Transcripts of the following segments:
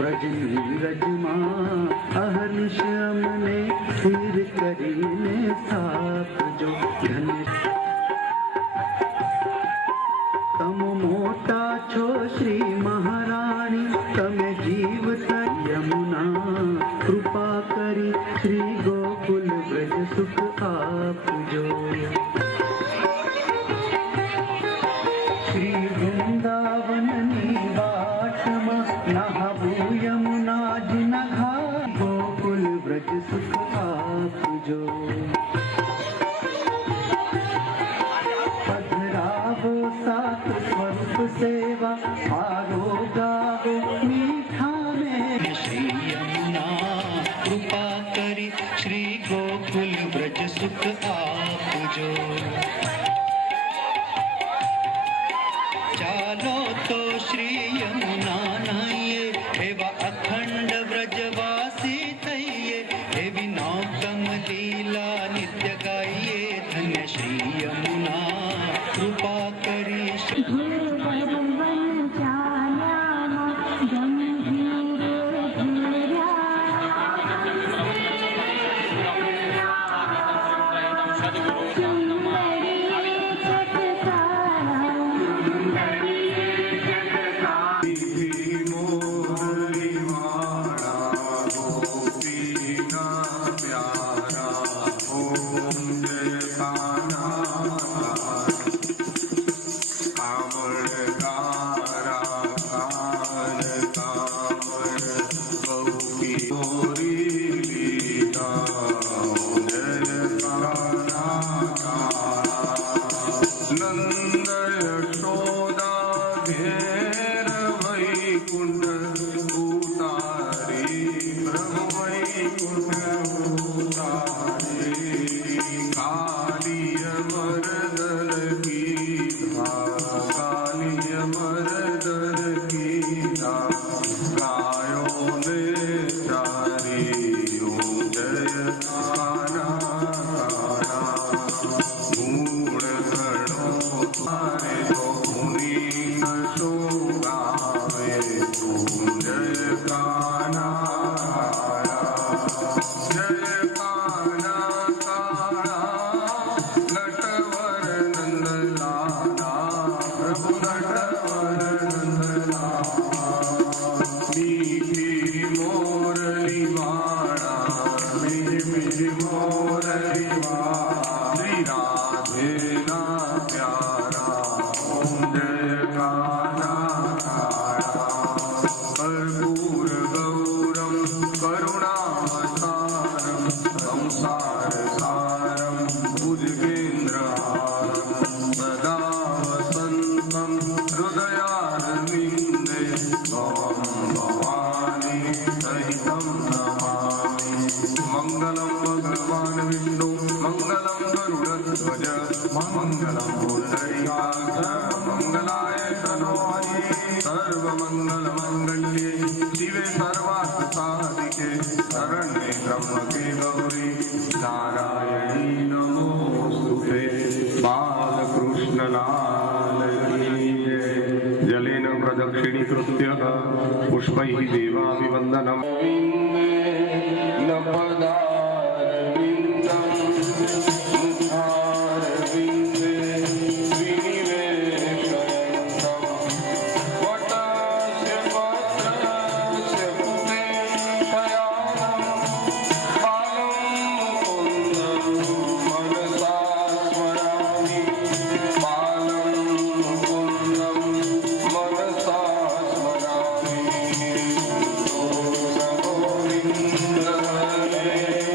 ब्रज नीरज माँ अहर्निशम ने फिर करीने साप जो धन्य तम मोटा छो श्री महारानी तमे जीव यमुना कृपा करी श्री गोकुल ब्रज सुख आप जो श्री वृंदावन निवास नहाबू यमुना जिनघा गोकुल ब्रज सुख आप जो पधरावो सात स्वरूप सेवा आरो गावो मीठा में श्री यमुना कृपा करी श्री गोकुल ब्रज सुख आप जो चालो तो श्री यमुना नहिए एवा अखंड ब्रजवासी तैये एवी नौकम लीला नित्य गाइए धन्य श्री यमुना कृपा करी मोरली वाणा मोररिवा श्री राधे ना प्यारा ओम जय कान्हा कर्पूर गौरम करुणावतारम संसार सारम भुजगेन्द्रहारम सदा वसन्तं हृदयारविन्दे भवं भवानी सहितं नमामि मंगलम भगवान विष्णु मंगलम गरुड़ध्वज मंगलम पुंडरीकाक्ष मंगलाय तनोहरि सर्वमंगलमंगल्ये शिवे सर्वार्थसाधिके शरण्ये त्र्यंबके गौरी नारायणी नमोस्तुते बालकृष्ण लाल की जय। जलेन प्रदक्षिणीकृत्य पुष्पैः देवाभिवन्दनम् पदारविन्दं मुखारविन्दे विनिवेशयन्तं वटस्य पत्रस्य पुटे शयानं बालं मुकुन्दं मनसा स्मरामि बालं मुकुन्दं मनसा स्मरामि गोविन्द हरे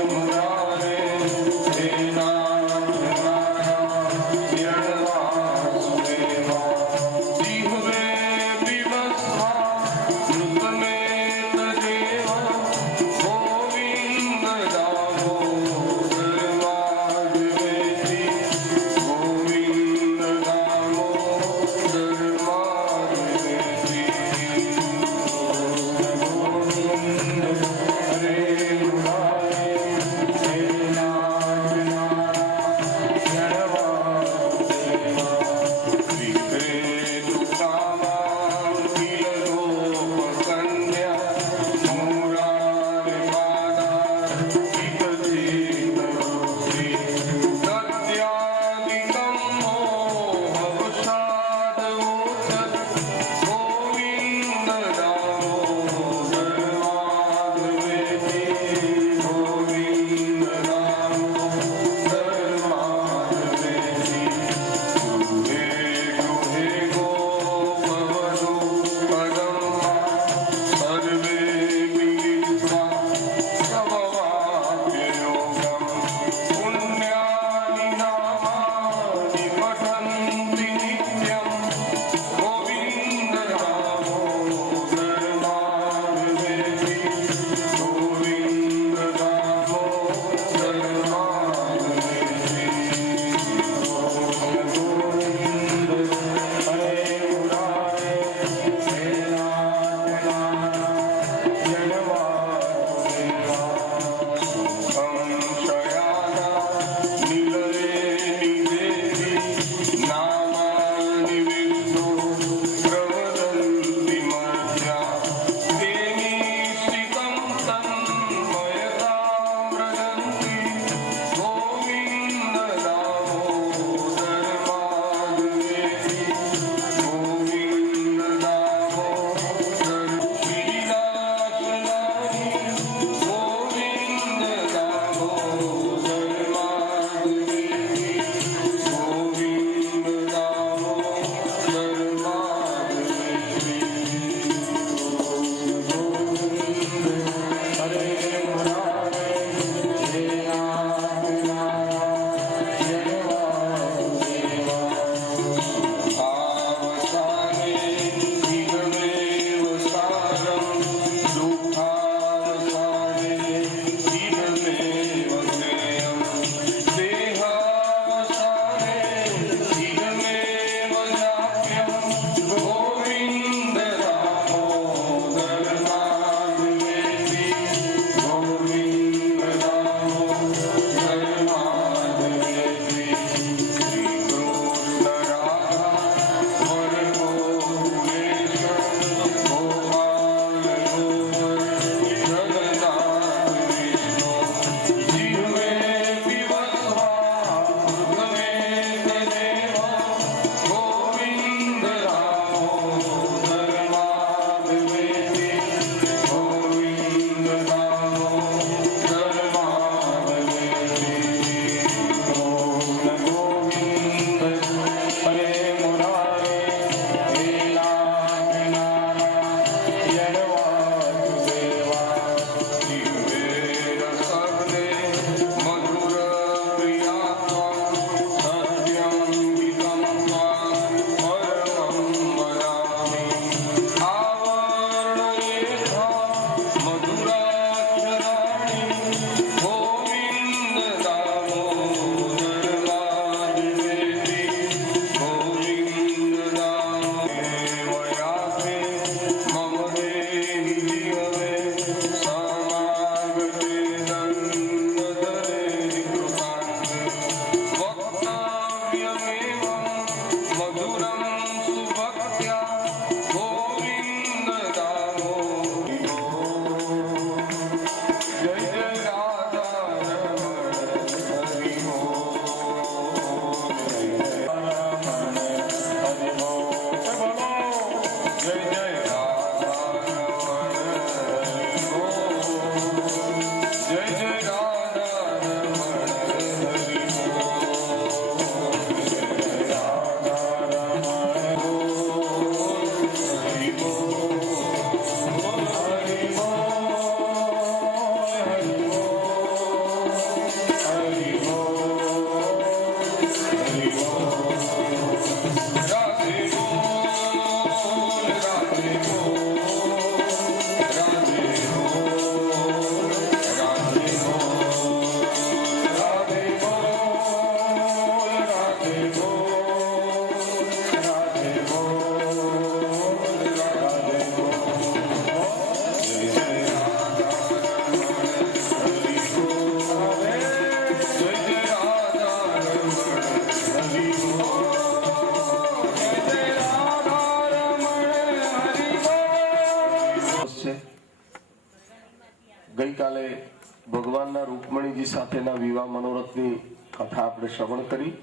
રૂકમણીજી સાથેના વિવાહ મનોરથની કથા આપણે શ્રવણ કરી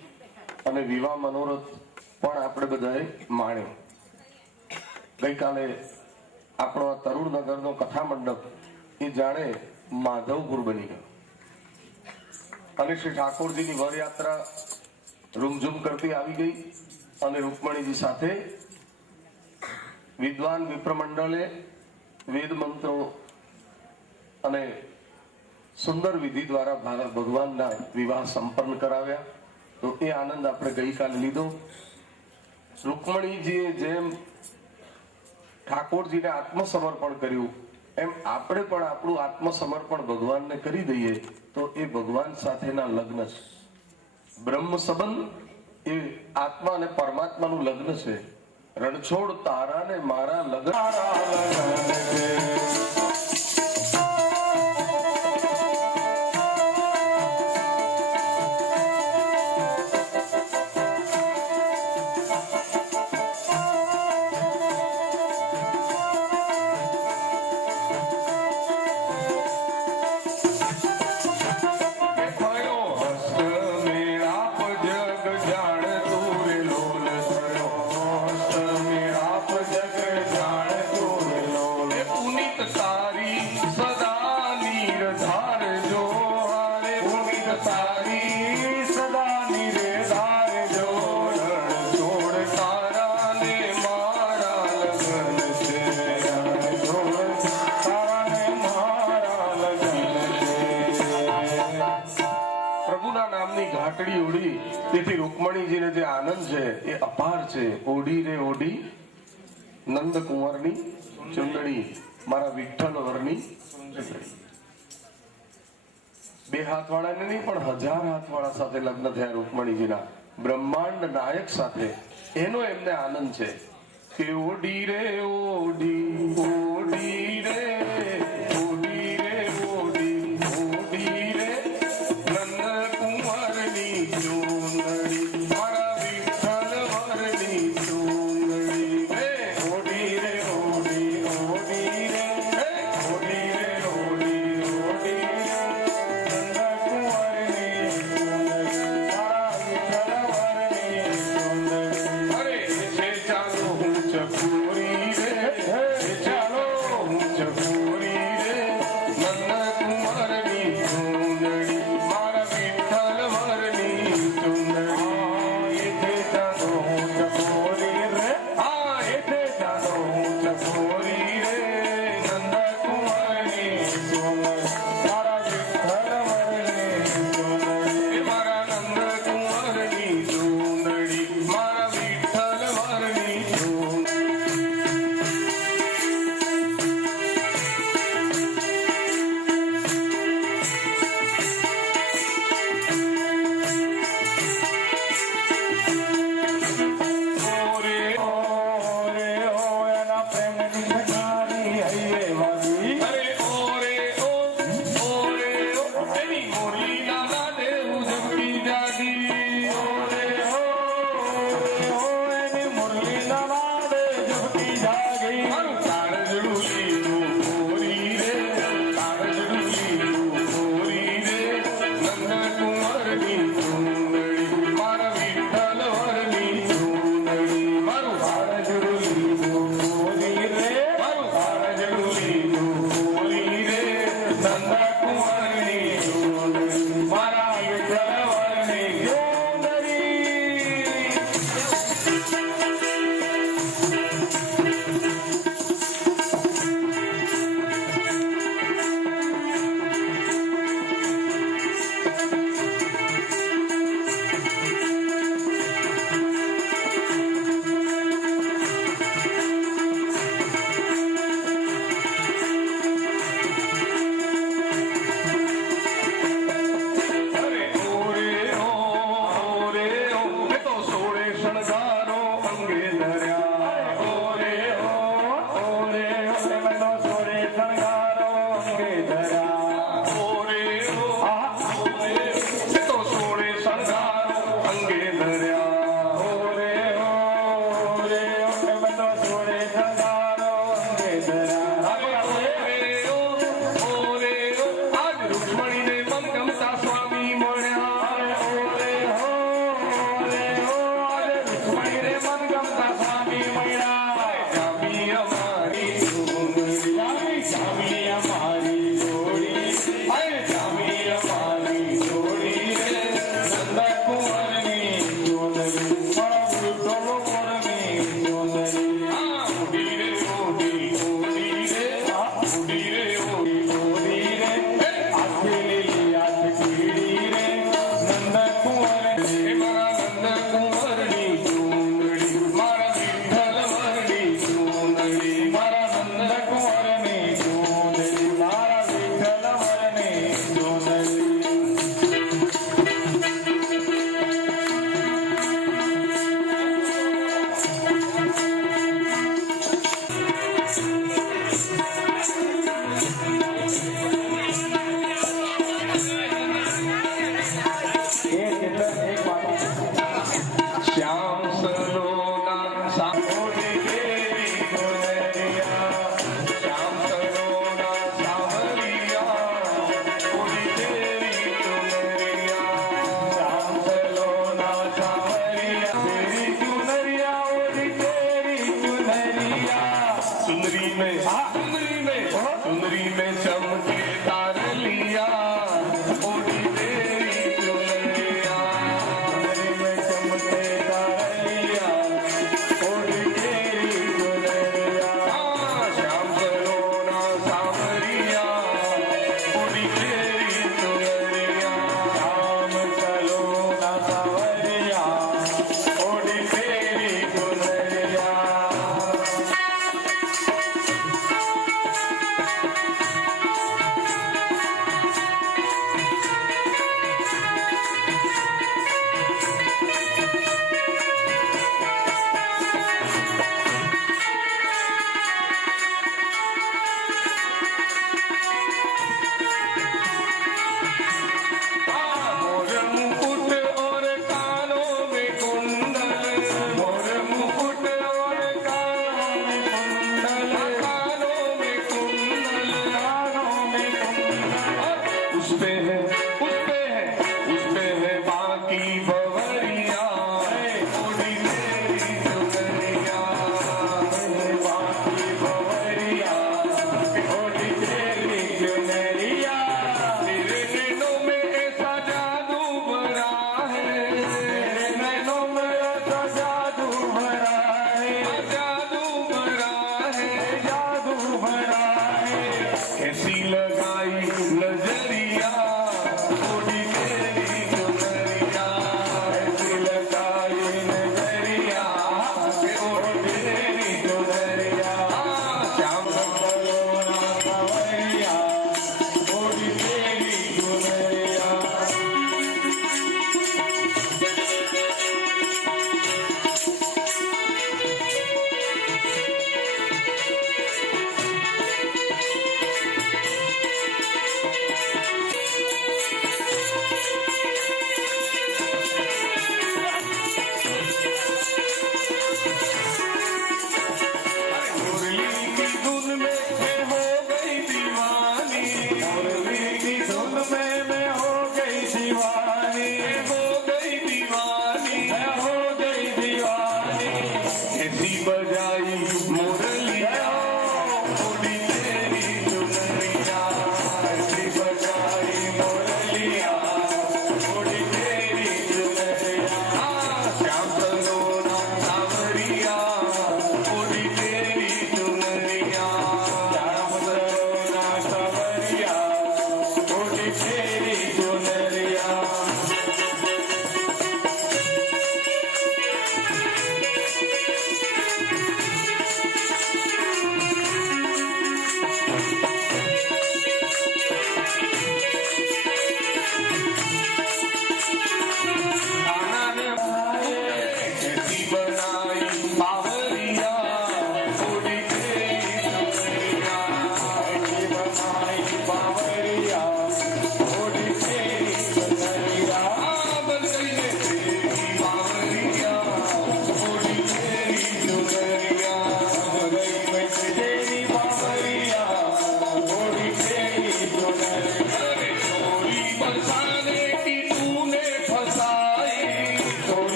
અને વિવાહ મનોરથ પણ આપણે બધાએ માણ્યો. ગઈકાલે આપણો આ તરુણ નગરનો કથા મંડપ એ જાણે માધવપુર બની ગયો અને શ્રી ઠાકોરજીની વરયાત્રા રૂમઝૂમ કરતી આવી ગઈ અને રૂકમણીજી સાથે વિદ્વાન વિપ્ર મંડળે વેદ મંત્રો અને સુંદર વિધિ દ્વારા ભગવાનના વિવાહ સંપન્ન કરાવ્યા. તો એ આનંદ આપણે ગઈકાલે લીધો. રૂકમણીજીએ જેમ ઠાકોરજીને આત્મસમર્પણ કર્યું એમ આપણે પણ આપણું આત્મસમર્પણ ભગવાનને કરી દઈએ તો એ ભગવાન સાથેના લગ્ન છે. બ્રહ્મ સંબંધ એ આત્મા અને પરમાત્માનું લગ્ન છે. રણછોડ તારા ને મારા લગ્ન તેથી રૂકમણીજીને જે આનંદ છે એ અપાર છે. ઓઢી રે ઓઢી નંદ કુંવરની ચુંદડી મારા વિઠ્ઠલ વરની ચુંદડી. બે હાથવાળાને નહીં પણ 1000 હાથવાળા સાથે લગ્ન થયા રૂકમણીજીના બ્રહ્માંડ નાયક સાથે. એનો એમને આનંદ છે કે ઓઢી રે ઓઢી ઓઢી રે ઓઢી રે ઓઢી ઓઢી રે નંદ કુંવરની ચુંદડી મારા વિઠ્ઠલ વરની ચુંદડી. ઓઢી રે ઓઢી ઓઢી રે ઓઢી રે ઓઢી ઓઢી રે નંદ કુંવરની ચુંદડી મારા વિઠ્ઠલ વરની ચુંદડી. અરે છે ચાલો હું ચકુરી રે ચાલો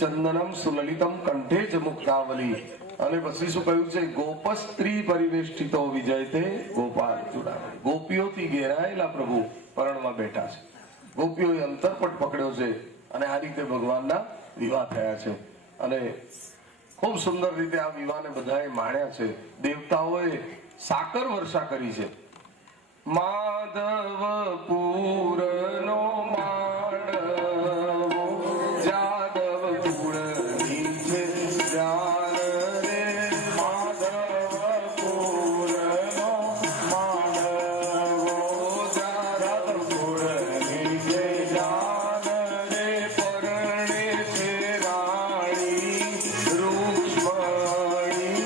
ચંદનમ સુલલિતમ કંઠે જ મુક્તાવલી. અને પછી શું કહ્યું છે? ગોપ સ્ત્રી પરિવેષ્ટિતો વિજયતે ગોપાલ ચૂડામણી. ગોપીઓથી ઘેરાયેલા પ્રભુ પરણમાં બેઠા છે. ગોપીઓએ અંતરપટ પકડ્યો છે અને આ રીતે ભગવાનના વિવાહ થયા છે. અને ખૂબ સુંદર રીતે આ વિવાહને બધાએ માણ્યા છે. દેવતાઓએ સાકર વર્ષા કરી છે. માધવપુરનો માણવો જાદવ કુળની છે જાન રે. માધવપુરનો માણવો જાદવ કુળની છે જાન રે. પરણે છે રાણી રૂક્ષ્મણી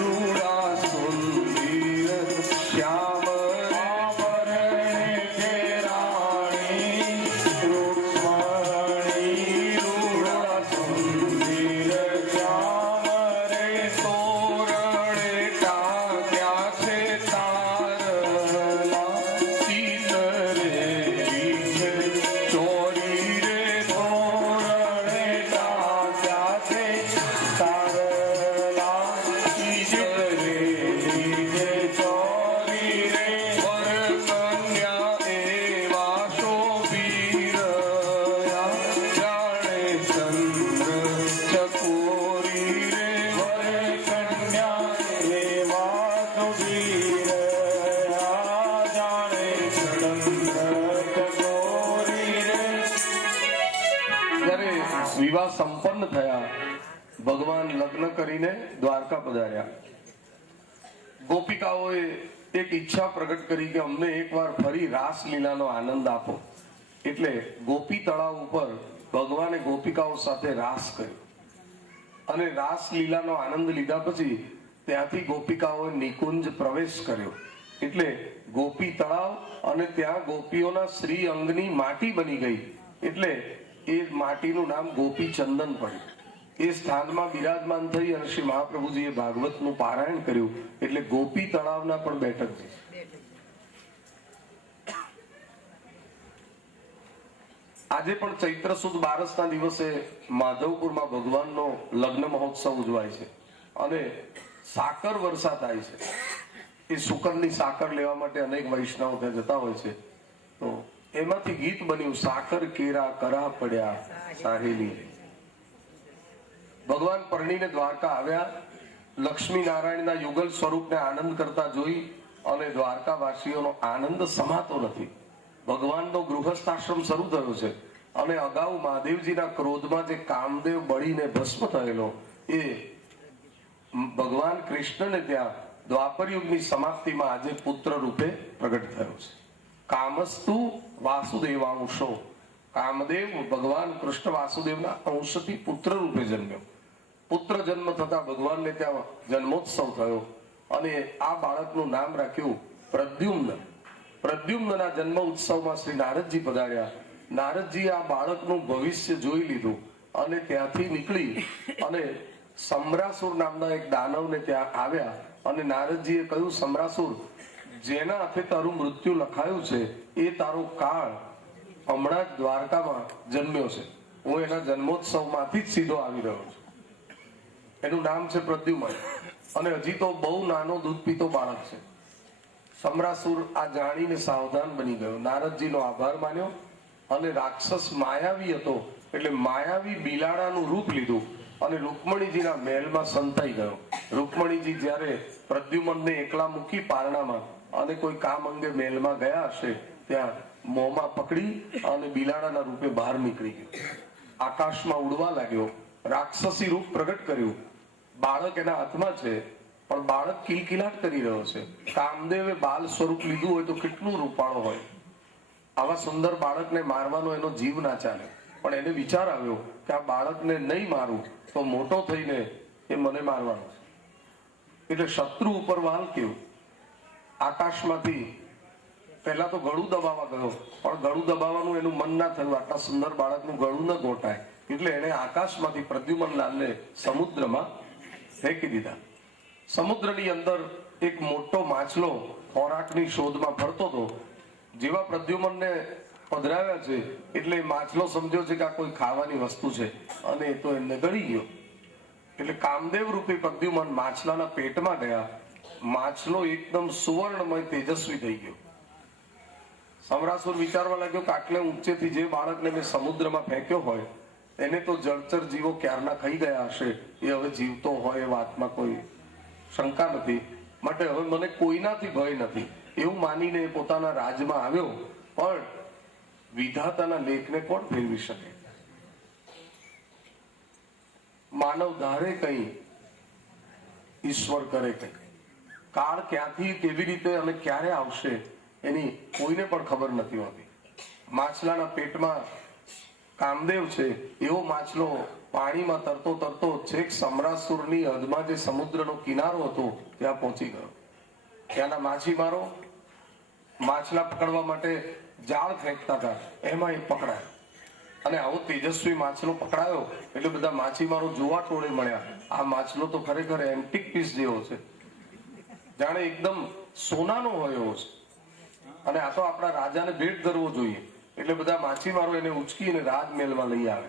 રૂડા સુંદર શ્યામ. વિવાહ સંપન્ન થયા. ભગવાન લગ્ન કરીને દ્વારકા પધાર્યા. ગોપિકાઓએ એક ઈચ્છા પ્રગટ કરી કે અમને એકવાર ફરી રાસલીલાનો આનંદ આપો. એટલે ગોપી તળાવ ઉપર ભગવાને ગોપિકાઓ સાથે રાસ કર્યો. અને રાસલીલાનો આનંદ લીધા પછી ત્યાંથી ગોપિકાઓએ નિકુંજ પ્રવેશ કર્યો. એટલે ગોપી તળાવ અને ત્યાં ગોપીઓના શ્રી અંગની માટી બની ગઈ. એટલે એ માટીનું નામ ગોપી ચંદન પડ્યું. એ સ્થાનમાં બિરાજમાન થઈ અને શ્રી મહાપ્રભુજીએ ભાગવતનું પારાયણ કર્યું. એટલે ગોપી તળાવના પણ બેઠક છે. આજે પણ ચૈત્ર સુદ બારસના દિવસે માધવપુરમાં ભગવાનનો લગ્ન મહોત્સવ ઉજવાય છે અને સાકર વર્ષા થાય છે. એ શુકરની સાકર લેવા માટે અનેક વૈષ્ણવ ત્યાં જતા હોય છે. તો એમાંથી ગીત બન્યું સાકર કેરા કરા પડ્યા સાહેલી. ભગવાન પરણીને દ્વારકા આવ્યા. લક્ષ્મી નારાયણના યુગલ સ્વરૂપને આનંદ કરતા જોઈ અને દ્વારકાવાસીઓનો આનંદ સમાતો નથી. ભગવાનનો ગૃહસ્થાશ્રમ શરૂ થયો છે અને અગાઉ મહાદેવજીના ક્રોધમાં જે કામદેવ બળીને ભસ્મ થયેલો એ ભગવાન કૃષ્ણને ત્યાં દ્વાપર યુગની સમાપ્તિમાં આજે પુત્ર રૂપે પ્રગટ થયો છે. કામસ્તુ વાસુદેવાંશો. કામદેવ ભગવાન કૃષ્ણ વાસુદેવના અંશથી પુત્ર રૂપે જન્મ્યો. પુત્ર જન્મ થતા ભગવાનને ત્યાં જન્મોત્સવ થયો અને આ બાળકનું નામ રાખ્યું પ્રદ્યુમ્ન. પ્રદ્યુમ્નના જન્મ ઉત્સવમાં શ્રી નારદજી પધાર્યા. નારદજી આ બાળકનું ભવિષ્ય જોઈ લીધું અને ત્યાંથી નીકળી અને સમરાસુર નામના એક દાનવને ત્યાં આવ્યા અને નારદજીએ કહ્યું, સમરાસુર, જેના હાથે તારું મૃત્યુ લખાયું છે એ તારો કાળ હમણાં જ દ્વારકામાં જન્મ્યો છે. હું એના જન્મોત્સવમાંથી જ સીધો આવી રહ્યો છું. એનું નામ છે પ્રદ્યુમન અને હજી તો બહુ નાનો દૂધ પીતો બાળક છે. સમરાસુર આ જાણીને સાવધાન બની ગયો. નારદજીનો આભાર માન્યો અને રાક્ષસ માયાવી હતો એટલે માયાવી બિલાડાનું રૂપ લીધું અને રૂકમણીજીના મહેલમાં સંતાઈ ગયો. રૂકમણીજી જ્યારે પ્રદ્યુમનને એકલા મૂકી પારણામાં અને કોઈ કામ અંગે મહેલમાં ગયા હશે ત્યાં મોંમાં પકડી અને બિલાડાના રૂપે બહાર નીકળી ગયો. આકાશમાં ઉડવા લાગ્યો. રાક્ષસી રૂપ પ્રગટ કર્યું. બાળક એના હાથમાં છે પણ બાળક કિલકિલાટ કરી રહ્યો છે. કામદેવે બાલ સ્વરૂપ લીધું હોય તો કેટલું રૂપાળો હોય. આવા સુંદર બાળકને મારવાનો એનો જીવ ના ચાલે. પણ એને વિચાર આવ્યો કે આ બાળકને નહીં મારું તો મોટો થઈને એ મને મારવાનો છે. એટલે શત્રુ ઉપર વાલ કેવું. આકાશમાંથી પહેલા તો ગળું દબાવવા ગયો પણ ગળું દબાવવાનું એનું મન ના થયું. આટલા સુંદર બાળકનું ગળું ન ગોટાય એટલે એને આકાશમાંથી પ્રદ્યુમનલાલને સમુદ્રમાં ફેંકી દીધા. સમુદ્રની અંદર એક મોટો માછલો ખોરાકની શોધમાં ફરતો હતો. જેવા પ્રદ્યુમનને પધરાવ્યા છે એટલે માછલો સમજ્યો છે કે આ કોઈ ખાવાની વસ્તુ છે અને એ તો એમને ગળી ગયો. એટલે કામદેવ રૂપી પ્રદ્યુમન માછલાના પેટમાં ગયા. માછલો એકદમ સુવર્ણમય તેજસ્વી થઈ ગયો. સમરાસુર વિચારવા લાગ્યો કે આટલે ઊંચેથી જે બાળકને મેં સમુદ્રમાં ફેંક્યો હોય એને તો જળચર જીવો ક્યારના ખાઈ ગયા હશે, એ હવે જીવતો હોય એ વાતમાં કોઈ શંકા નથી, માટે હવે મને કોઈનાથી ભય નથી એવું માનીને એ પોતાના રાજમાં આવ્યો. પણ વિધાતાના લેખને કોણ ફેરવી શકે? માનવ ધારે કઈ, ઈશ્વર કરે કઈ. કાળ ક્યાંથી કેવી રીતે અને ક્યારે આવશે એની કોઈને પણ ખબર નથી હોતી. માછલાના પેટમાં કામદેવ છે એવો માછલો પાણીમાં તરતો તરતો છેક સમરાસુરની હદમાં જે સમુદ્રનો કિનારો હતો ત્યાં પહોંચી ગયો. ત્યાંના માછીમારો માછલા પકડવા માટે જાળ ફેંકતા હતા, એમાં એ પકડાયો. અને આવો તેજસ્વી માછલો પકડાયો એટલે બધા માછીમારો જોવા ટોળે મળ્યા. આ માછલો તો ખરેખર એન્ટિક પીસ જેવો છે, જાણે એકદમ સોનાનો હોય એવો છે, અને આ તો આપણા રાજાને ભેટ ધરવો જોઈએ. એટલે બધા માછીમારો એને ઉચકીને રાજમહેલમાં લઈ આવે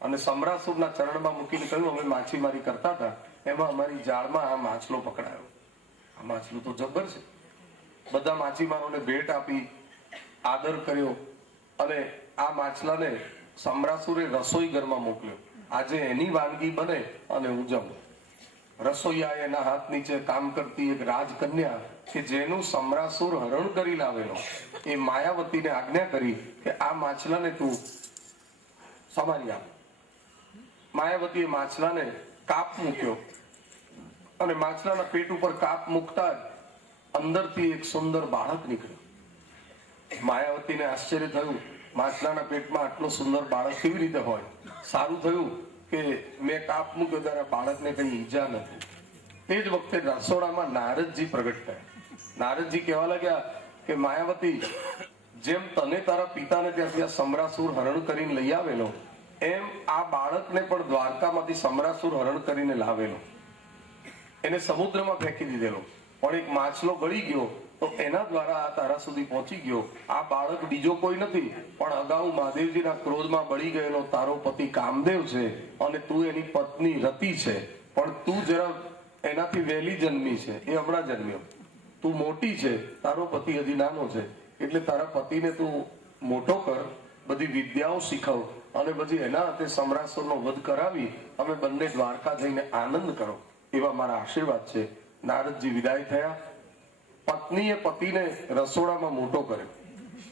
અને સમરાસુરના ચરણમાં મૂકીને કહ્યું, અમે માછીમારી કરતા હતા એમાં અમારી જાળમાં આ માછલો પકડાયો. આ માછલું તો જબર છે. બધા માછીમારોને ભેટ આપી, આદર કર્યો અને આ માછલાને સમરાસુરે રસોઈ ઘરમાં મોકલ્યો. આજે એની વાનગી બને અને હું જમું. રસોઈયા એના હાથ નીચે કામ કરતી એક રાજકન્યા કે જેનું સમરાસુર હરણ કરી લાવેલો, એ માયાવતીને આજ્ઞા કરી કે આ માછલાને તું સમારી આપ. માયાવતીએ માછલાને કાપ મૂક્યો અને માછલાના પેટ ઉપર કાપ મૂકતા જ અંદરથી એક સુંદર બાળક નીકળ્યો. માયાવતીને આશ્ચર્ય થયું, માછલાના પેટમાં આટલો સુંદર બાળક કેવી રીતે હોય? સારું થયું કે મેં કાપ મૂક્યો ત્યારે બાળકને કઈ ઈજા નથી. તે જ વખતે રસોડામાં નારદજી પ્રગટ થયા. નારદજી કહેવા લાગ્યા કે માયાવતી, જેમ તને તારા પિતાને ત્યાંથી આ સમરાસુર હરણ કરીને લઈ આવેલો, એમ આ બાળકને પણ દ્વારકામાંથી સમરાસુર હરણ કરીને લાવેલો. એને સમુદ્રમાં ફેંકી દીધેલો, પણ એક માછલો ગળી ગયો તો એના દ્વારા આ તારા સુધી પહોંચી ગયો. આ બાળક બીજો કોઈ નથી પણ અગાઉ મહાદેવજીના ક્રોધમાં બળી ગયેલો તારો પતિ કામદેવ છે અને તું એની પત્ની રતિ છે. પણ તું જરા એનાથી વહેલી જન્મી છે, એ હમણાં જન્મ્યો. તું મોટી છે, તારો પતિ હજી નાનો છે, એટલે તારા પતિને તું મોટો કર, બધી વિદ્યાઓ શીખવ અને પછી એના હાથે સમરાસુરનો વધ કરાવી અમે બંને દ્વારકા જઈને આનંદ કરો, એવા મારા આશીર્વાદ છે. નારદજી વિદાય થયા. પત્નીએ પતિને રસોડામાં મોટો કર્યો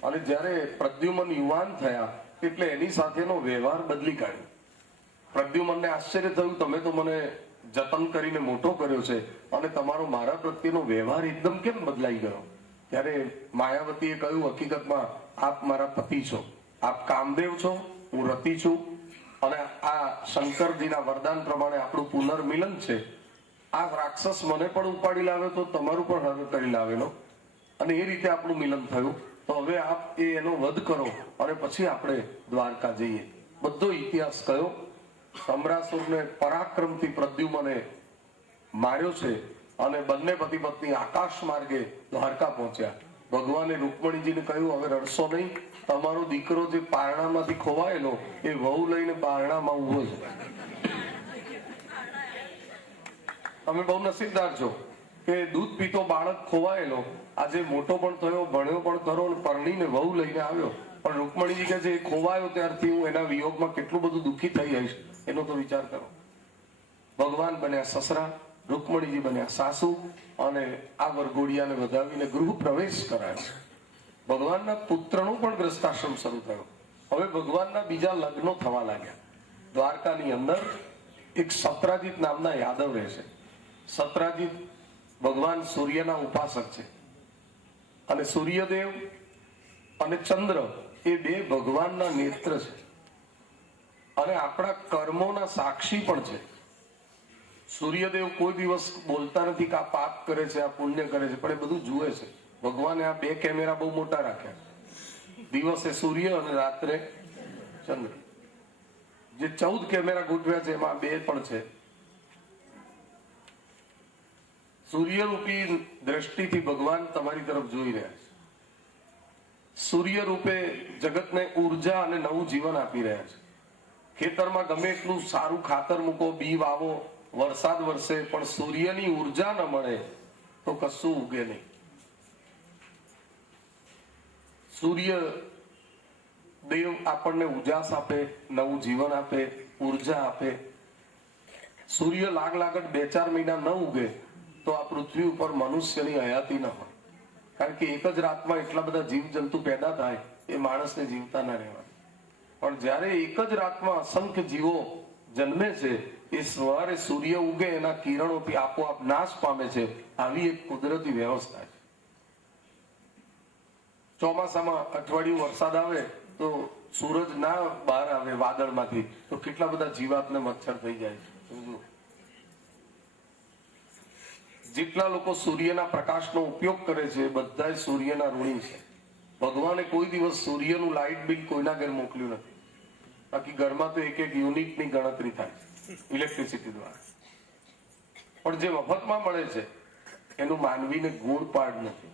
અને જ્યારે પ્રદ્યુમન યુવાન થયા એટલે એની સાથેનો વ્યવહાર બદલી કાઢ્યો. પ્રદ્યુમનને આશ્ચર્ય થયું, તમે તો મને જતન કરીને મોટો કર્યો છે અને તમારો મારા પ્રત્યેનો વ્યવહાર એકદમ કેમ બદલાઈ ગયો? ત્યારે માયાવતીએ કહ્યું, હકીકતમાં આપ મારા પતિ છો, આપ કામદેવ છો, હું રતિ છું અને આ શંકરજીના વરદાન પ્રમાણે આપણું પુનર્મિલન છે. આ રાક્ષસ મને પણ ઉપાડી લાવ્યો તો તમારું પણ હરણ કરી લાવેલો અને એ રીતે આપણું મિલન થયું. તો હવે આપ એનો વધ કરો અને પછી આપણે દ્વારકા જઈએ. બધો ઇતિહાસ કયો. સમરાસુરને પરાક્રમથી પ્રદ્યુમને માર્યો છે અને બંને પતિ પત્ની આકાશ માર્ગે દ્વારકા પહોંચ્યા. ભગવાને રૂકમણીજીને કહ્યું, હવે રડશો નહીં, તમારો દીકરો જે પારણામાંથી ખોવાયેલો એ વહુ લઈને પારણામાં ઉભો છે. તમે બહુ નસીબદાર છો કે દૂધ પીતો બાળક ખોવાયેલો આજે મોટો પણ થયો, ભણ્યો પણ ખરો અને પરણીને વહુ લઈને આવ્યો. પણ રૂકમણીજી કહે છે, એ ખોવાયો ત્યારથી હું એના વિયોગમાં કેટલું બધું દુઃખી થઈ જઈશ એનો તો વિચાર કરો. ભગવાન બન્યા સસરા, રૂકમણીજી બન્યા સાસુ અને આ વરઘોડિયાને વધાવીને ગૃહ પ્રવેશ કરાયો. ભગવાનના પુત્રનો પણ ગ્રસ્તાશ્રમ શરૂ થયો. હવે ભગવાનના બીજા લગ્નો થવા લાગ્યા. દ્વારકાની અંદર એક સત્રાજીત નામના યાદવ રહે છે. સત્રાજીત ભગવાન સૂર્યના ઉપાસક છે અને સૂર્યદેવ અને ચંદ્ર એ બે ભગવાનના નેત્ર છે અને આપણા કર્મોના સાક્ષી પણ છે. સૂર્યદેવ કોઈ દિવસ બોલતા નથી કે આ પાપ કરે છે, આ પુણ્ય કરે છે, પણ એ બધું જુએ છે. ભગવાને આ બે કેમેરા બહુ મોટા રાખ્યા, દિવસે સૂર્ય અને રાત્રે ચંદ્ર. જે 14 કેમેરા ગોઠવ્યા છે એમાં બે પણ છે. સૂર્યરૂપી દ્રષ્ટિથી ભગવાન તમારી તરફ જોઈ રહ્યા છે. સૂર્ય રૂપે જગતને ઉર્જા અને નવું જીવન આપી રહ્યા છે. ખેતરમાં ગમે એટલું સારું ખાતર મૂકો, બી વાવો, વરસાદ વરસે, પણ સૂર્યની ઉર્જા ન મળે તો કશું ઉગે નહીં. સૂર્ય દેવ આપણને ઉજાસ આપે, નવું જીવન આપે, ઉર્જા આપે. સૂર્ય લાગટ 2-4 મહિના ન ઉગે તો આ પૃથ્વી ઉપર મનુષ્યની હયાતી ન હોય. કારણ કે એક જ રાતમાં એટલા બધા જીવજંતુ પેદા થાય, એ માણસને જીવતા ના રહેવાય. પણ જ્યારે એક જ રાતમાં અસંખ્ય જીવો જન્મે છે, એ સવારે સૂર્ય ઉગે એના કિરણોથી આપોઆપ નાશ પામે છે. આવી એક કુદરતી વ્યવસ્થા છે. ચોમાસામાં અઠવાડિયું વરસાદ આવે તો સૂરજ ના બહાર આવે વાદળમાંથી, તો કેટલા બધા જીવાતને મચ્છર થઈ જાય છે. જેટલા લોકો સૂર્યના પ્રકાશનો ઉપયોગ કરે છે એ બધા સૂર્યના ઋણી છે. ભગવાને કોઈ દિવસ સૂર્યનું લાઇટ બિલ કોઈના ઘર મોકલ્યું નથી. બાકી ઘરમાં તો એક યુનિટની ગણતરી થાય ઇલેક્ટ્રિસિટી દ્વારા. પણ જે મફતમાં મળે છે એનું માનવીને ગુણપાડ નથી.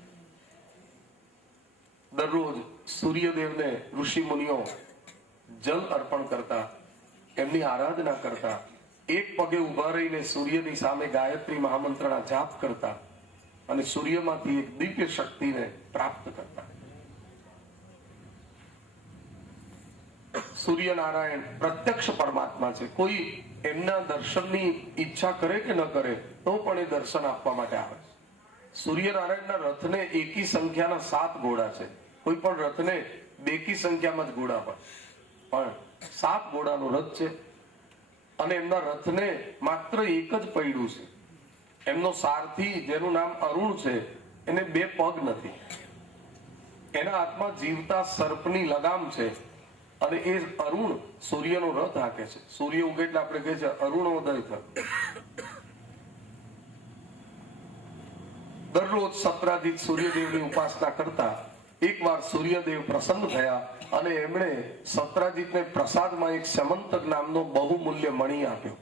દરરોજ સૂર્યદેવને ઋષિ મુનિઓ જલ અર્પણ કરતા, એમની આરાધના કરતા, એક પગે ઉભા રહીને સૂર્યની સામે ગાયત્રી મહામંત્રના જાપ કરતા અને સૂર્યમાંથી એક દિવ્ય શક્તિને પ્રાપ્ત કરતા. સૂર્યનારાયણ પ્રત્યક્ષ પરમાત્મા છે. કોઈ એમના દર્શનની ઈચ્છા કરે કે ન કરે તો પણ એ દર્શન આપવા માટે આવે છે. સૂર્યનારાયણના રથને એકી સંખ્યાના 7 ઘોડા છે. કોઈ પણ રથને બેકી સંખ્યામાં જ ઘોડા હોય, પણ 7 ઘોડાનો રથ છે. અને એમના રથને માત્ર એક જ પૈડું છે. એમનો સારથી, જેનું નામ અરુણ છે, એને 2 પગ નથી. એના હાથમાં જીવતા સર્પની લગામ છે અને એ અરુણ સૂર્યનો રથ હાકે છે. સૂર્ય ઉગે એટલે આપણે કહે છે અરુણોદય થયો. દરરોજ સત્રાજીત સૂર્યદેવની ઉપાસના કરતા. એકવાર સૂર્યદેવ પ્રસન્ન થયા અને એમણે સત્રાજીતને પ્રસાદમાં એક સમંતક નામનો બહુમૂલ્ય મણિ આપ્યો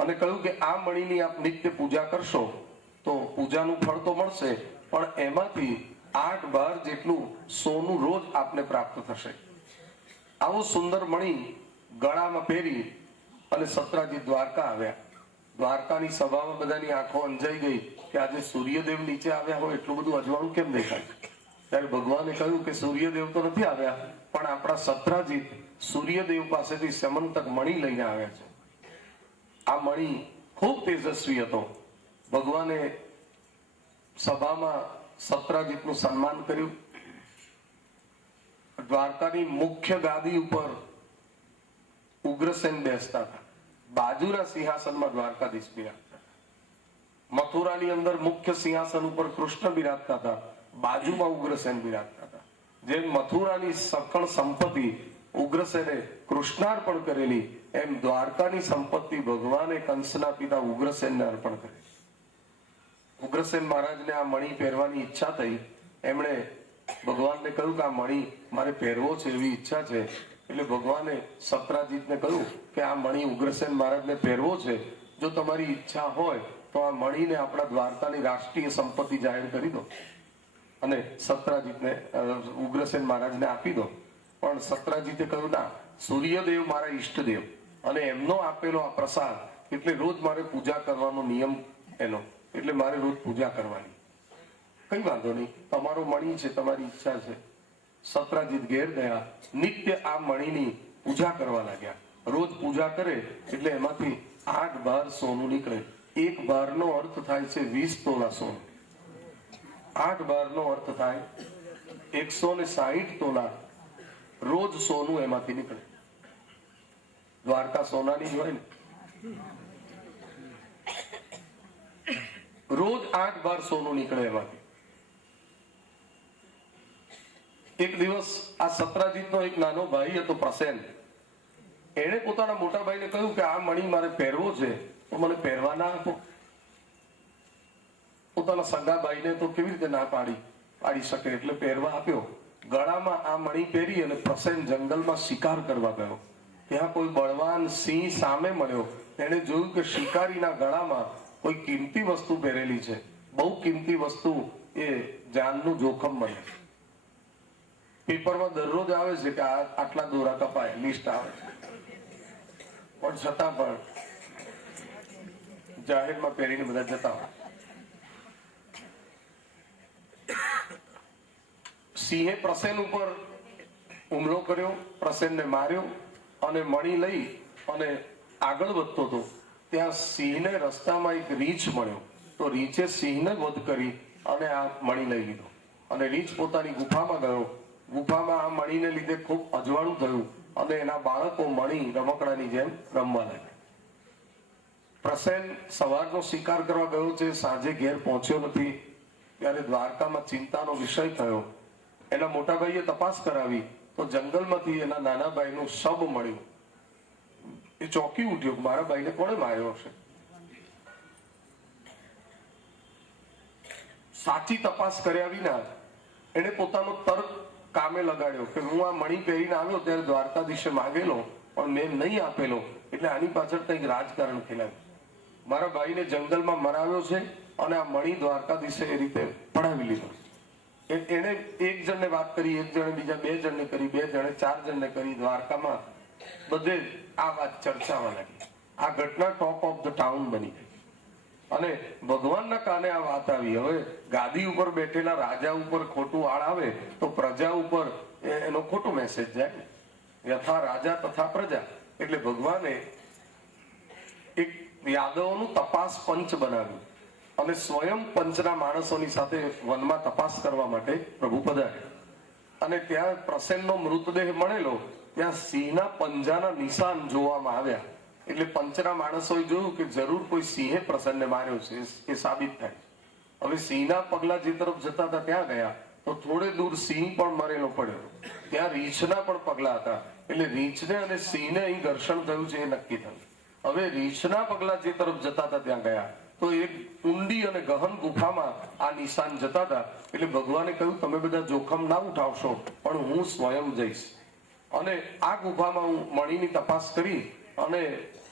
અને કહ્યું કે આ મણિની આપ નિત્ય પૂજા કરશો તો પૂજાનું ફળ તો મળશે, પણ એમાંથી 8 જેટલું સોનું રોજ આપને પ્રાપ્ત થશે. આવો સુંદર મણિ ગળામાં પહેરી અને સત્રાજીત દ્વારકા આવ્યા. દ્વારકાની સભામાં બધાની આંખો અંજાઈ ગઈ કે આજે સૂર્યદેવ નીચે આવ્યા હોય એટલું બધું અજવાળું કેમ દેખાય. ત્યારે ભગવાને કહ્યું કે સૂર્યદેવ તો નથી આવ્યા, પણ આપણા સત્રાજીત સૂર્યદેવ પાસેથી સમંતક મણિ લઈને આવ્યા છે. આ મણિ ખૂબ તેજસ્વી હતો. ભગવાને સભામાં સત્રાજીતનું સન્માન કર્યું. દ્વારકાની મુખ્ય ગાદી ઉપર ઉગ્રસેન બેસતા હતા. બાજુના સિંહાસનમાં દ્વારકાધીશ બિરાજતા. મથુરાની અંદર મુખ્ય સિંહાસન ઉપર કૃષ્ણ બિરાજતા હતા, બાજુમાં ઉગ્રસેન બિરાજતા હતા. જેમ મથુરાની સકળ સંપત્તિ ઉગ્રસેને કૃષ્ણાર્પણ કરેલી, એમ દ્વારકાની સંપત્તિ ભગવાને કંસના પિતા ઉગ્રસેનને અર્પણ કરી. ઉગ્રસેન મહારાજને આ મણિ પહેરવાની ઈચ્છા થઈ. એમણે ભગવાનને કહ્યું કે આ મણિ મારે પહેરવો છે, એવી ઈચ્છા છે. એટલે ભગવાને સત્રાજીતને કહ્યું કે આ મણિ ઉગ્રસેન મહારાજને પહેરવો છે. જો તમારી ઈચ્છા હોય તો આ મણિને આપણા દ્વારકાની રાષ્ટ્રીય સંપત્તિ જાહેર કરી દો અને સત્રાજીતને ઉગ્રસેન મહારાજને આપી દો. પણ સત્રાજીતે કહ્યું ના, સૂર્યદેવ મારા ઈષ્ટદેવ અને એમનો આપેલો આ પ્રસાદ, એટલે રોજ મારે પૂજા કરવાનો નિયમ એનો, એટલે મારે રોજ પૂજા કરવાની. કઈ વાંધો નહીં, તમારો મણિ છે, તમારી ઈચ્છા છે. સત્રાજીત ઘેર ગયા. નિત્ય આ મણિની પૂજા કરવા લાગ્યા. રોજ પૂજા કરે એટલે એમાંથી 8 સોનું નીકળે. 1 ભારનો અર્થ થાય છે 20 તોલા સોનું. 8 નો અર્થ થાય 160 તોલા રોજ સોનું એમાંથી નીકળે. દ્વારકા સોનાની જ હોય ને. રોજ 8 સોનું નીકળે એમાંથી. એક દિવસ આ સત્રાજીતનો એક નાનો ભાઈ હતો પ્રસેન. એણે પોતાના મોટા ભાઈને કહ્યું કે આ મણિ મારે પહેરવો છે, તો મને પહેરવા ના આપો. પોતાના સગા ભાઈને તો કેવી રીતે ના પાડી શકે, એટલે પહેરવા આપ્યો. ગળામાં આ મણિ પહેરી અને પ્રસેન જંગલમાં શિકાર કરવા ગયો. ત્યાં કોઈ બળવાન સિંહ સામે મળ્યો. એને જોયું કે શિકારીના ગળામાં કોઈ કિંમતી વસ્તુ પહેરેલી છે. બહુ કિંમતી વસ્તુ, એ જાનનું જોખમ બને. પેપરમાં દરરોજ આવે છે કે આટલા દોરા કપાય, લિસ્ટ આવે છે, પણ છતાં પણ જાહેરમાં પહેરીને બધા જતા હોય. સિંહે પ્રસેન ઉપર હુમલો કર્યો, પ્રસેનને માર્યો અને મણી લઈ અને આગળ વધતો હતો. ત્યાં સિંહને રસ્તામાં એક રીંછ મળ્યો, તો રીંછે સિંહને વધ કરી અને આ મણી લઈ લીધો અને રીંછ પોતાની ગુફામાં ગયો. ગુફામાં આ મણીને લીધે ખૂબ અજવાળું થયું અને એના બાળકો મણી રમકડાની જેમ રમવા લાગ્યા. પ્રસેન સવારનો શિકાર કરવા ગયો છે, સાંજે ઘેર પહોંચ્યો નથી. ત્યારે દ્વારકામાં ચિંતાનો વિષય થયો. એના મોટા ભાઈએ તપાસ કરાવી તો જંગલમાંથી એના નાના ભાઈનું શબ મળ્યું. એ ચોંકી ઉઠ્યો કે મારા ભાઈને કોણે માર્યો હશે. સાચી તપાસ કર્યા વિના એને પોતાનો તર્ક કામે લગાડ્યો કે હું આ મણી પહેરીને આવ્યો ત્યારે દ્વારકાધીશે માંગેલો પણ મેં નહીં આપેલો, એટલે આની પાછળ કંઈક રાજકારણ ખેલાવ્યું. મારા ભાઈને જંગલમાં મરાવ્યો છે અને આ મણી દ્વારકાધીશે એ રીતે પડાવી લીધો. એને એક જણને વાત કરી, એક જણે બીજા 2 જણને કરી, 2 જણે 4 જણને કરી. દ્વારકામાં બધે આ વાત ચર્ચામાં લાગી. આ ઘટના ટોપ ઓફ ધ ટાઉન બની ગઈ અને ભગવાનના કાને આ વાત આવી. હવે ગાદી ઉપર બેઠેલા રાજા ઉપર ખોટું આળ આવે તો પ્રજા ઉપર એનો ખોટો મેસેજ જાય. યથા રાજા તથા પ્રજા. એટલે ભગવાને એક યાદવોનું તપાસ પંચ બનાવ્યું અને સ્વયં પંચના માણસોની સાથે વનમાં તપાસ કરવા માટે પ્રભુ પધાર્યા. અને ત્યાં પ્રસેનનો મૃતદેહ મળેલો, ત્યાં સિંહના પંજાના નિશાન જોવામાં આવ્યા. એટલે પંચના માણસોએ જોયું કે જરૂર કોઈ સિંહે પ્રસન્નને માર્યો છે, એ સાબિત થાય. હવે સિંહના પગલા જે તરફ જતા હતા ત્યાં ગયા તો થોડે દૂર સિંહ પણ મરેલો પડ્યો. ત્યાં રીંછના પણ પગલા હતા, એટલે રીંછને અને સિંહને અહીં ઘર્ષણ થયું છે એ નક્કી થયું. હવે રીંછના પગલા જે તરફ જતા હતા ત્યાં ગયા તો એક ઊંડી અને ગહન ગુફામાં આ નિશાન જતા હતા. એટલે ભગવાને કહ્યું તમે બધા જોખમ ના ઉઠાવશો, પણ હું સ્વયં જઈશ. અને આ ગુફામાં હું મણીની તપાસ કરી અને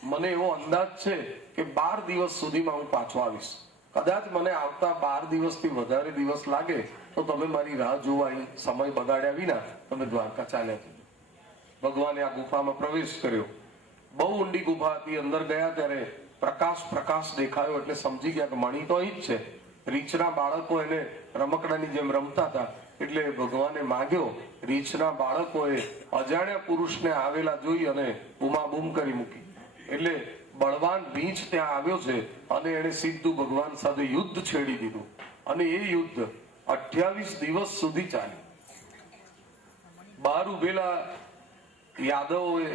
મને એવો અંદાજ છે કે 12 દિવસ સુધીમાં હું પાછો આવીશ. કદાચ મને આવતા 12 દિવસથી વધારે દિવસ લાગે તો તમે મારી રાહ જોવા સમય બગાડ્યા વિના તમે દ્વારકા ચાલ્યા જજો. ભગવાને આ ગુફામાં પ્રવેશ કર્યો. બહુ ઊંડી ગુફા હતી. અંદર ગયા ત્યારે પ્રકાશ દેખાયો એટલે સમજી ગયા કે મણી તો અહીં જ છે. રીંછના બાળકો એને રમકડાની જેમ રમતા હતા એટલે ભગવાને માંગ્યો. રીંછના બાળકોએ અજાણ્યા પુરુષને આવેલા જોઈ અને બૂમાબૂમ કરી મૂકી. એટલે બળવાન રીંછ ત્યાં આવ્યો છે અને એને સીધું ભગવાન સાથે યુદ્ધ છેડી દીધું અને એ યુદ્ધ 28 દિવસ સુધી ચાલ્યું. બહાર ઉભેલા યાદવોએ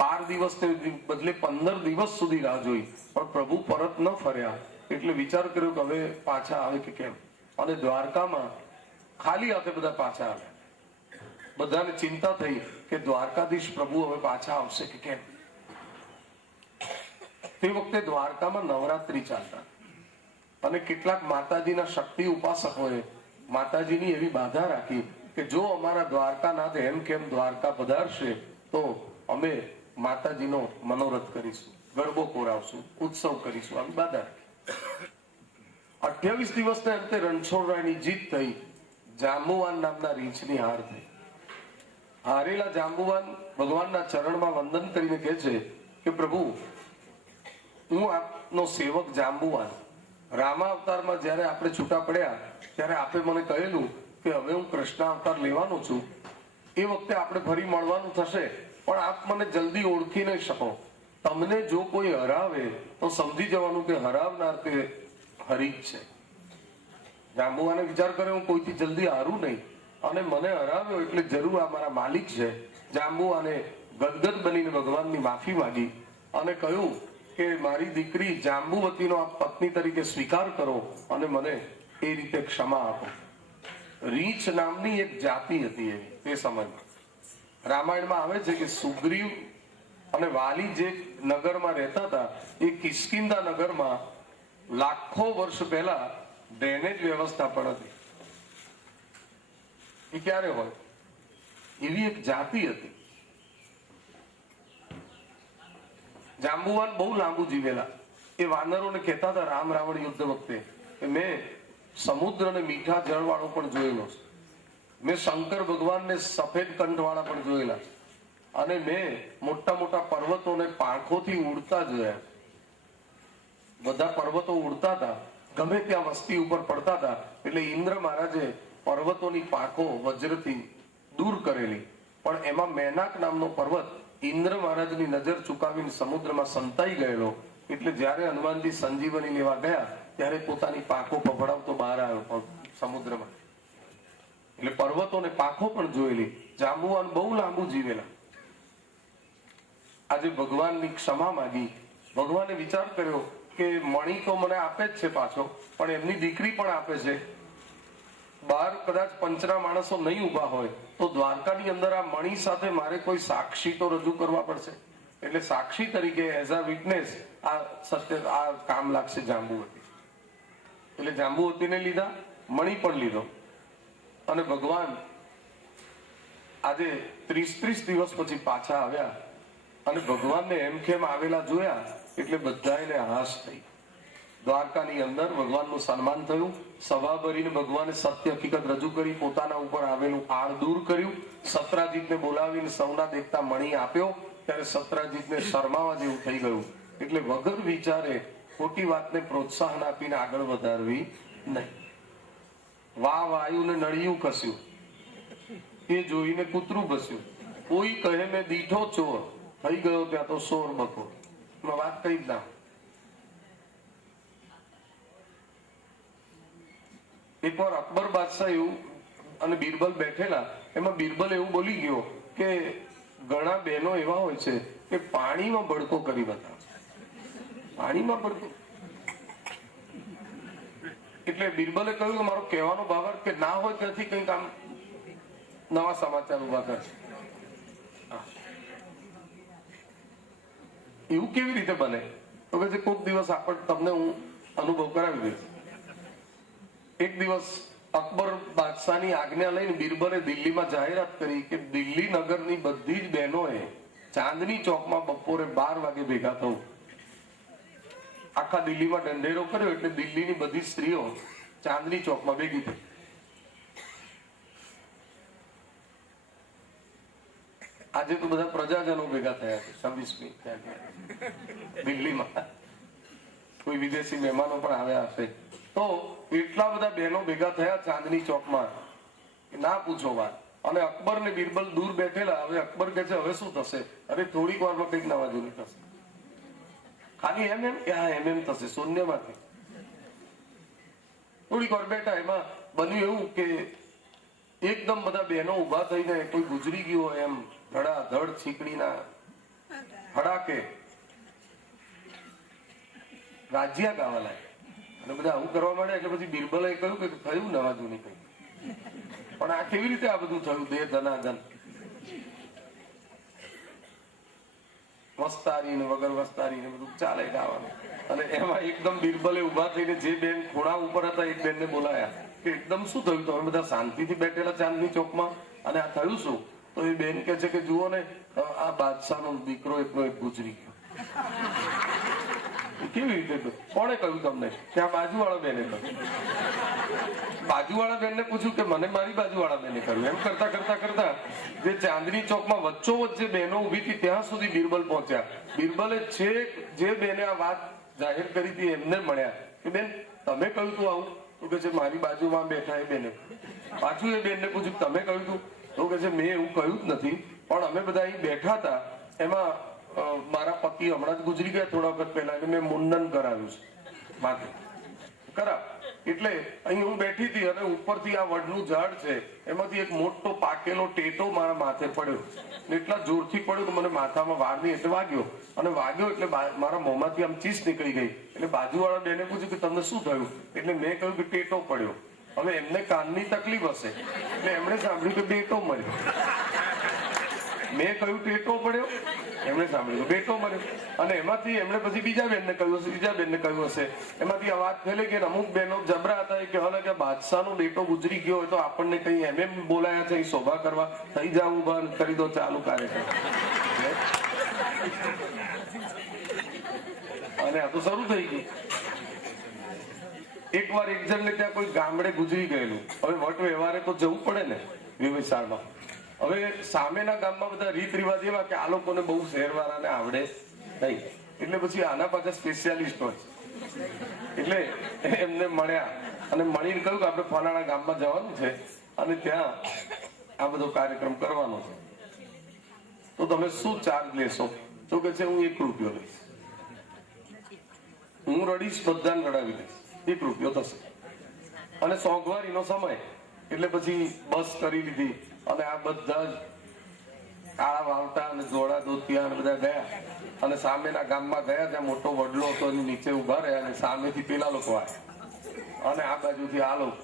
12 દિવસને બદલે 15 દિવસ સુધી રાહ જોઈ પણ પ્રભુ પરત ન ફર્યા. એટલે વિચાર કર્યો કે હવે પાછા આવે કે કેમ. અને દ્વારકામાં ખાલી હાથે બધા પાછા આવ્યા. બધાને ચિંતા થઈ કે દ્વારકાધીશ પ્રભુ હવે પાછા આવશે કે કેમ. તે વખતે દ્વારકામાં નવરાત્રી ચાલતા અને કેટલાક માતાજીના શક્તિ ઉપાસકોએ માતાજીની એવી બાધા રાખી કે જો અમારા દ્વારકાનાથ એમ કેમ દ્વારકા પધારશે તો અમે માતાજીનો મનોરથ કરીશું, ગરબો કોરાવશું, ઉત્સવ કરીશું. આવી બાધા રાખી. 28 દિવસના અંતે રણછોડરાયની જીત થઈ. જાંબુવાન નામના રીંછની હાર થઈ. હારેલા જાંબુવાન ભગવાનના ચરણમાં વંદન કરીને કહે છે કે પ્રભુ, હું આપનો સેવક જાંબુવાન. રામા અવતારમાં જ્યારે આપણે છૂટા પડ્યા ત્યારે આપે મને કહેલું કે હવે હું કૃષ્ણ અવતાર લેવાનો છું. એ વખતે આપણે ફરી મળવાનું થશે પણ આપ મને જલ્દી ઓળખી નહીં શકો. તમને જો કોઈ હરાવે તો સમજી જવાનું કે હરાવનાર તે હરી જ છે. જાંબુવાને વિચાર કર્યો હું કોઈથી જલ્દી હારું નહીં અને મને હરાવ્યો એટલે જરૂર આ મારા માલિક છે. જાંબુવાને ગદગદ બનીને ભગવાનની માફી માંગી અને કહ્યું કે મારી દીકરી જાંબુવતીનો આપ પત્ની તરીકે સ્વીકાર કરો અને મને એ રીતે ક્ષમા આપો. રીંછ નામની એક જાતિ હતી એવી તે સમયમાં. રામાયણમાં આવે છે કે સુગ્રીવ અને વાલી જે નગરમાં રહેતા હતા એ કિષ્કિંધા નગરમાં લાખો વર્ષ પહેલા ડ્રેનેજ વ્યવસ્થા પણ હતી. એ ક્યારે હોય? એવી એક જાતિ હતી. જાંબુવાન બહુ લાંબુ જીવેલા. એ વાનરોને કહેતા હતા રામ રાવણ યુદ્ધ વખતે કે મેં સમુદ્ર અને મીઠા જળ વાળો પણ જોયેલો છે. મેં શંકર ભગવાનને સફેદ કંઠવાળા પણ જોયેલા, અને મેં મોટા મોટા પર્વતોને પાંખોથી ઉડતા જોયા. બધા પર્વતો ઉડતા હતા, ગમે ત્યાં વસ્તી ઉપર પડતા હતા, એટલે ઇન્દ્ર મહારાજે પર્વતોની પાંખો વજ્રથી દૂર કરેલી. પણ એમાં મેનાક નામનો પર્વત ઇન્દ્ર મહારાજની નજર ચુકાવીને સમુદ્રમાં સંતાઈ ગયેલો. એટલે જ્યારે હનુમાનજી સંજીવની લેવા ગયા ત્યારે પોતાની પાંખો પફડાવતો બહાર આવ્યો સમુદ્રમાં. એટલે પર્વતોને પાંખો પણ જોયેલી. જાંબુવાન બહુ લાંબુ જીવેલા. આજે ભગવાનની ક્ષમા માંગી. ભગવાને વિચાર કર્યો કે મણી તો મને આપે જ છે પાછો, પણ એમની દીકરી પણ આપે છે. બહાર કદાચ પંચના માણસો નહીં ઉભા હોય તો દ્વારકાની અંદર આ મણી સાથે મારે કોઈ સાક્ષી તો રજૂ કરવા પડશે. એટલે સાક્ષી તરીકે એઝ અ વિટનેસ આ કામ લાગશે જાંબુવતી. એટલે જાંબુવતીને લીધા, મણી પણ લીધો. અને ભગવાન આજે 30 દિવસ પછી પાછા આવ્યા, અને ભગવાનને એમખેમ આવેલા જોયા એટલે બધાને હાશ થઈ. દ્વારકાની અંદર ભગવાનનું સન્માન થયું. સભા ભરીને ભગવાને સત્ય હકીકત રજૂ કરી, પોતાના ઉપર આવેલું આળ દૂર કર્યું. સત્રાજીતને બોલાવીને સૌના દેખતા મણી આપ્યો ત્યારે સત્રાજીતને શરમાવા જેવું થઈ ગયું. એટલે વગર વિચારે ખોટી વાતને પ્રોત્સાહન આપીને આગળ વધારવી નહીં. વાયુને નળિયું કસ્યું, એ જોઈને કૂતરું ભસ્યું. કોઈ કહે મેં દીઠો ચોર, થઈ ગયો ત્યાં તો સોર બકો. વાત કઈ જ ના. એકવાર અકબર બાદશાહ એવું અને બિરબલ બેઠેલા, એમાં બિરબલ એવું બોલી ગયો કે ઘણા બહેનો એવા હોય છે કે પાણીમાં ભડકો કરી બતાવે. પાણીમાં ભડકો. એટલે બિરબલે કહ્યું કે મારો કહેવાનો ભાવાર્થ કે ના હોય ત્યાંથી કંઈક આમ નવા સમાચાર ઉભા કરશે. એવું કેવી રીતે બને? તો કે કોઈક દિવસ તમને હું અનુભવ કરાવી દઈશ. એક દિવસ અકબર બાદશાહની આજ્ઞા લઈને બિરબલે દિલ્હીમાં જાહેરાત કરી કે દિલ્હી નગરની બધી જ બહેનોએ ચાંદની ચોકમાં બપોરે 12 વાગે ભેગા થવું. આખા દિલ્હીમાં ઢંઢેરો કર્યો એટલે દિલ્હીની બધી સ્ત્રીઓ ચાંદની ચોકમાં ભેગી થઈ. આજે તો બધા પ્રજાજનો ભેગા થયા છે 26મી દિલ્હીમાં. કોઈ વિદેશી મહેમાનો પણ આવ્યા હશે. તો એટલા બધા બહેનો ભેગા થયા ચાંદની ચોકમાં, ના પૂછો વાત. અને અકબર ને બિરબલ દૂર બેઠેલા. હવે અકબર કહે છે હવે શું થશે? અરે થોડીક વારમાં કંઈક નવા જૂની થશે. ખાલી એમ કે હા એમ થશે શૂન્યમાંથી. થોડીક વાર બેઠા, એમાં બન્યું એવું કે એકદમ બધા બહેનો ઉભા થઈને કોઈ ગુજરી ગયું હોય એમ ધડાધડ છીકડીના હડાકે રાજ્યા ગાવા લાગ્યા. અને બધા આવું કરવા માંડ્યા. એટલે પછી બિરબલે કહ્યું કે થયું નવા જૂની કઈ. પણ આ કેવી રીતે આ બધું થયું? દે ધનાધન, વસ્તારી ને વગર વસ્તારી ને બધું ચાલે ગાવાનું. અને એમાં એકદમ બિરબલે ઉભા થઈને જે બેન ખૂણા ઉપર હતા એક બેનને બોલાયા કે એકદમ શું થયું? તમે બધા શાંતિથી બેઠેલા ચાંદની ચોકમાં અને આ થયું શું? તો એ બેન કે છે કે જુઓ ને આ બાદશાહનો દીકરો એકનો એક ગુજરી ગયો. કેવી રીતે? કોણે કહ્યું તમને? ત્યાં બાજુવાળા બેને કહ્યું. બાજુવાળા બેનને પૂછ્યું કે મને મારી બાજુવાળા બેને કહ્યું. એમ કરતા કરતા કરતા જે ચાંદની ચોકમાં વચ્ચોવચ્ચ જે બહેનો ઉભી હતી ત્યાં સુધી બિરબલ પહોંચ્યા. બિરબલે છેક જે બેને આ વાત જાહેર કરી હતી એમને મળ્યા કે બેન તમે કહ્યું તું આવું? તો કે છે મારી બાજુમાં બેઠા એ બેને. પાછું એ બેનને પૂછ્યું તમે કહ્યું તું? તો કે છે મેં એવું કહ્યું જ નથી, પણ અમે બધા અહીં બેઠા હતા, એમાં મારા પતિ હમણાં જ ગુજરી ગયા થોડા વખત પહેલા, એટલે મેં મુંડન કરાવ્યું છે માથે. કરાવ એટલે અહીં હું બેઠી હતી અને ઉપરથી આ વડનું ઝાડ છે એમાંથી એક મોટો પાકેલો ટેટો મારા માથે પડ્યો. એટલા જોરથી પડ્યો કે મને માથામાં વારની એટલે વાગ્યો. અને વાગ્યો એટલે મારા મોંમાંથી આમ ચીસ નીકળી ગઈ. એટલે બાજુવાળા બેને પૂછ્યું કે તમને શું થયું? એટલે મેં કહ્યું કે ટેટો પડ્યો. હવે એમને કાનની તકલીફ હશે એટલે એમણે સાંભળ્યું કે બેટો મળ્યો. મેં કહ્યું ટેટો પડ્યો, એમણે સાંભળ્યું બેટો મળ્યો. અને એમાંથી એમણે પછી બીજા બેનને કહ્યું હશે, બીજા બેનને કહ્યું હશે. એમાંથી આ વાત થયેલી કે અમુક બહેનો જબરા હતા કે હવે કે બાદશાહનો બેટો ગુજરી ગયો હોય તો આપણને કઈ એમ બોલાયા છે શોભા કરવા, થઈ જાવ બંધ કરી દો ચાલુ કાર્યક્રમ. અને આ તો શરૂ થઈ ગયું. એકવાર એક જણને ત્યાં કોઈ ગામડે ગુજરી ગયેલું. હવે વટ વ્યવહારે તો જવું પડે ને. વ્યવસાયમાં. હવે સામેના ગામમાં બધા રીત રિવાજ એવા કે આ લોકોને બહુ શહેરવાળાને આવડે નહીં, એટલે પછી આના પાછા સ્પેશિયાલિસ્ટ હોય. એટલે એમને મળ્યા અને મળીને કહ્યું કે આપણે ફલાણા ગામમાં જવાનું છે અને ત્યાં આ બધો કાર્યક્રમ કરવાનો છે, તો તમે શું ચાર્જ લેશો? તો કે છે હું 1 રૂપિયો લઈશ, હું રડીશ, બધાને રડાવી દઈશ, 1 રૂપિયો થશે. અને સોંગવારીનો સમય એટલે પછી બસ કરી લીધી અને આ બધા જ કાળા વાવટા અને જોડા દોતિયા અને બધા ગયા અને સામેના ગામમાં ગયા, જ્યાં મોટો વડલો હતો એની નીચે ઉભા રહ્યા અને સામેથી પેલા લોકો આવ્યા અને આ બાજુથી આ લોકો.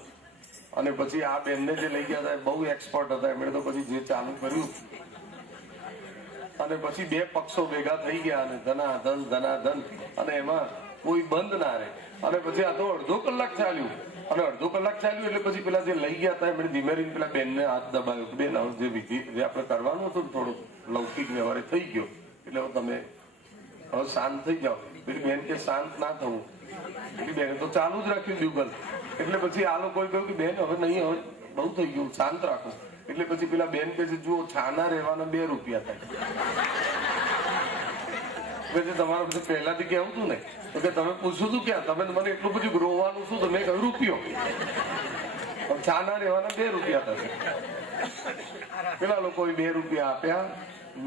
અને પછી આ બેનને જે લઈ ગયા હતા બહુ એક્સપર્ટ હતા, એમણે તો પછી જે ચાલુ કર્યું અને પછી 2 પક્ષો ભેગા થઈ ગયા અને ધનાધન અને એમાં કોઈ બંધ ના રહે. અને પછી આ તો અડધો કલાક ચાલ્યું અને અડધો કલાક ચાલ્યું એટલે પછી પેલા જે લઈ ગયા હતા એમણે ધીમે રહીને પેલા બેનને હાથ દબાવ્યો કે બેન જે વિધિ જે આપણે કરવાનું હતું થોડું લૌકિક વ્યવહારે થઈ ગયો એટલે તમે હવે શાંત થઈ જાઓ. પેલી બેન કે શાંત ના થવું, પેલી બેને તો ચાલુ જ રાખ્યું ડ્યુગલ. એટલે પછી આ લોકોએ કહ્યું કે બેન હવે નહીં, હવે બહુ થઈ ગયું, શાંત રાખો. એટલે પછી પેલા બેન કે છે જુઓ છાના રહેવાના 2 રૂપિયા થાય. તમારે બધું પહેલાથી કેવું હતું ને તો કે તમે પૂછ્યું હતું ક્યાં, તમે મને એટલું બધું રોવાનું શું, તમે કહ્યું રૂપિયો, છાના રહેવાના 2 રૂપિયા થશે. પેલા લોકોએ 2 રૂપિયા આપ્યા,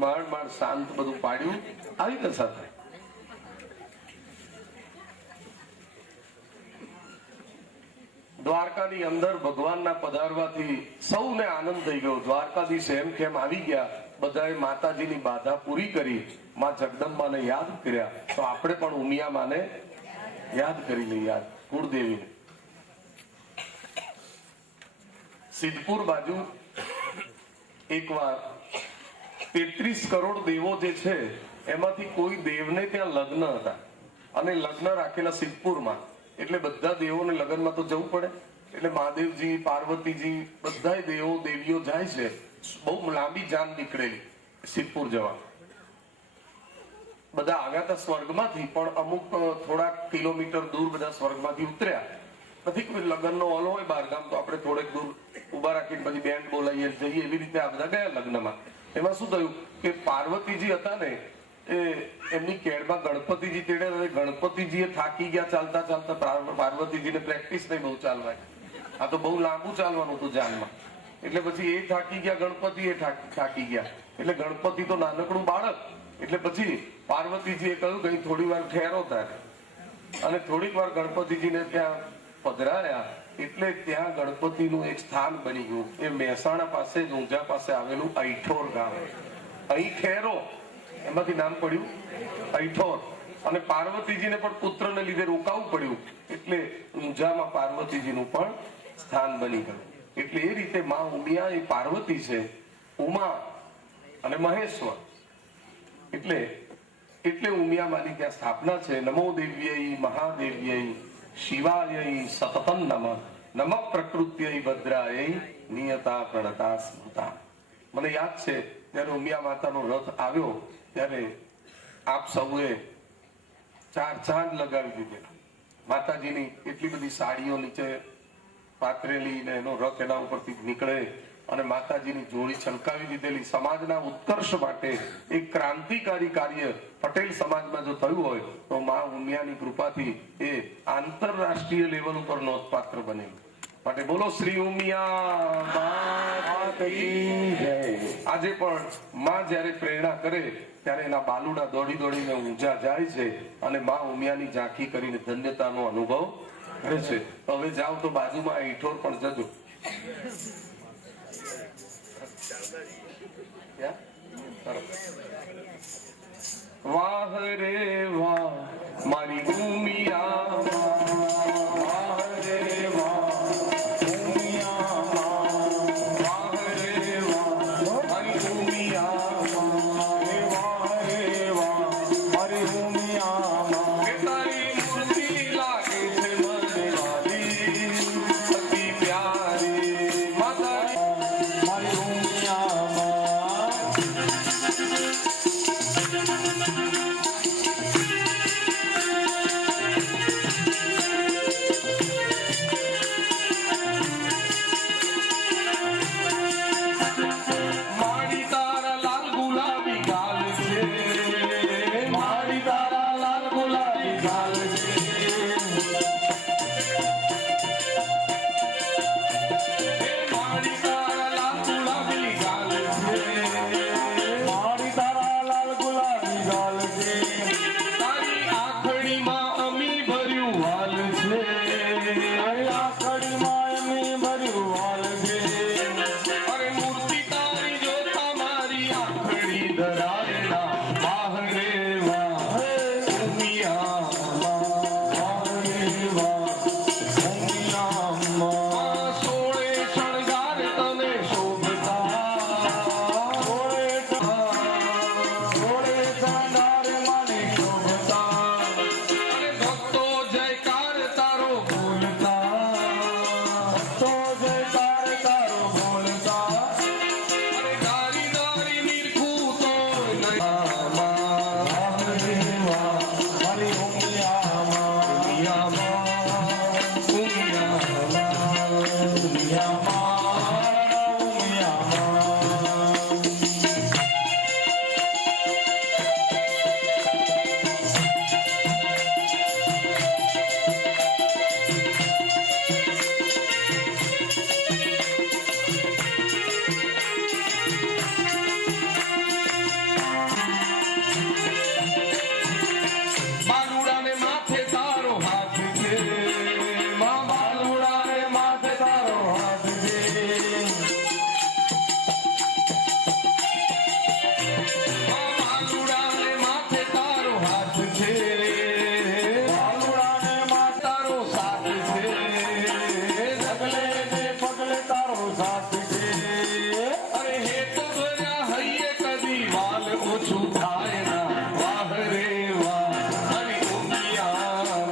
માંડ શાંત બધું પાડ્યું. આવી દશા થાય. દ્વારકાની અંદર ભગવાનના પધારવાથી સૌને આનંદ થઈ ગયો. દ્વારકાધીશ એમ કેમ આવી ગયા, બધાએ માતાજીની બાધા પૂરી કરી, માં જગદંબાને યાદ કર્યા. તો આપણે પણ ઉમિયા માને યાદ કરી લઈએ, કુળદેવીને. સિદ્ધપુર બાજુ એકવાર 33 કરોડ દેવો જે છે એમાંથી કોઈ દેવને ત્યાં લગ્ન હતા અને લગ્ન રાખેલા સિદ્ધપુરમાં. એટલે બધા દેવોને લગ્નમાં તો જવું પડે, એટલે મહાદેવજી, પાર્વતીજી બધા દેવો દેવીઓ જાય છે. બહુ લાંબી જાન નીકળેલી સિદ્ધપુર જવા. બધા આવ્યા હતા સ્વર્ગમાંથી, પણ અમુક થોડાક કિલોમીટર દૂર બધા સ્વર્ગમાંથી ઉતર્યા નથી. કોઈ લગ્નનો હોલ હોય બહારગામ તો આપણે થોડેક દૂર ઉભા રાખીને પછી બેન્ડ બોલાવીએ જઈએ, એવી રીતે આ બધા ગયા લગ્નમાં. એમાં શું થયું કે પાર્વતીજી હતા ને એ એમની કેળમાં ગણપતિજી તેડે, ગણપતિજી થાકી ગયા ચાલતા ચાલતા. પાર્વતીજીને પ્રેક્ટિસ નહીં બહુ ચાલવાની, આ તો બહુ લાંબુ ચાલવાનું હતું જાનમાં. એટલે પછી એ થાકી ગયા, ગણપતિ એ થાકી ગયા. એટલે ગણપતિ તો નાનકડું બાળક, એટલે પછી પાર્વતીજીએ કહ્યું કે થોડી વાર ઠેરો થાય. અને થોડીક વાર ગણપતિજીને ત્યાં પધરાયા એટલે ત્યાં ગણપતિનું એક સ્થાન બની ગયું. એ મહેસાણા પાસે ઊંઝા પાસે આવેલું અઈઠોર ગામ. અહીં ઠેરો એમાંથી નામ પડ્યું અઈઠોર. અને પાર્વતીજીને પણ પુત્રને લીધે રોકાવું પડ્યું એટલે ઊંઝામાં પાર્વતીજીનું પણ સ્થાન બની ગયું. એટલે એ રીતે માં ઉમિયા એ પાર્વતી છે, ઉમા અને મહેશ્વર. એટલે ઉમિયા માની ત્યાં સ્થાપના છે. નમો દેવ્યય મહાદેવ્યય શિવાય સતતમ નમઃ નમઃ પ્રકૃત્યય ભદ્રાય નિયતા પ્રણતા સ્મૃતા. મને યાદ છે જ્યારે ઉમિયા માતાનો રથ આવ્યો ત્યારે આપ સૌએ 4 ચાંદ લગાવી દીધેલા. માતાજીની એટલી બધી સાડીઓ નીચે પાથરેલી ને એનો રથ એના ઉપરથી નીકળે અને માતાજીની જોડી છલકાવી દીધેલી. સમાજના ઉત્કર્ષ માટે એક ક્રાંતિકારી કાર્ય પટેલ સમાજમાં જો થયું હોય તો માં ઉમિયાની કૃપાથી એ આંતરરાષ્ટ્રીય લેવલ ઉપર નોંધપાત્ર બનેલું. માટે બોલો શ્રી ઉમિયા માત કી જય. આજે પણ માં જ્યારે પ્રેરણા કરે ત્યારે એના બાલુડા દોડી દોડીને ઊંઝા જાય છે અને માં ઉમિયાની ઝાંખી કરીને ધન્યતાનો અનુભવ કરે છે. તો હવે જાઓ તો બાજુમાં ઈઠોર પણ જજો. વાહ રે વાહ મારી ઉમિયા, વાહ રે વાહ ઉમિયા, વાહ રે વાહ મારી ઉમિયા, વાહ રે વાહ મારી ઉમિયા. કે તારી મૂર્તિ લાગે છે મને વાલી, અતિ પ્યારી માતા મારી ઉમિયા. ગુલાબી ગાલ છે મારી તારા લાલ ગુલાબી ગાલ છે મારી તારા લાલ ગુલાબી ગાલ છે તારી આંખડીમાં અમી ભર્યું વાલ છે તારી આંખડીમાં અમી ભર્યું વાલ છે અરે મૂર્તિ તારી જોતા મારી આંખડી ધરાવેલા વાહ રે વાહ ઉમિયા વાહ રે વાહ ઉમિયા સોળે શણગાર તને શોભતા સોળે શણગાર મને શોભતા અરે ભક્તો જયકાર તારો બોલતા ભક્તો જયકાર તારો બોલતા અરે દારી દારી નિરખું તો નહીં વાહ રે વાહ મારી ઉમિયામાં ઉમિયામાં બાલુડાને માથે તારો હાથ છે માં બાલુડાને માથે તારો હાથ છે માં બાલુડાને માથે તારો હાથ છે બાલુડાને માથે તારો સાથ છે ડગલે ને પગલે તારો સાથ છે અરે હે તો ભર્યા હૈયે કદી વાલ ઓછું થાય ના વાહ રે વાહ મારી ઉમિયામાં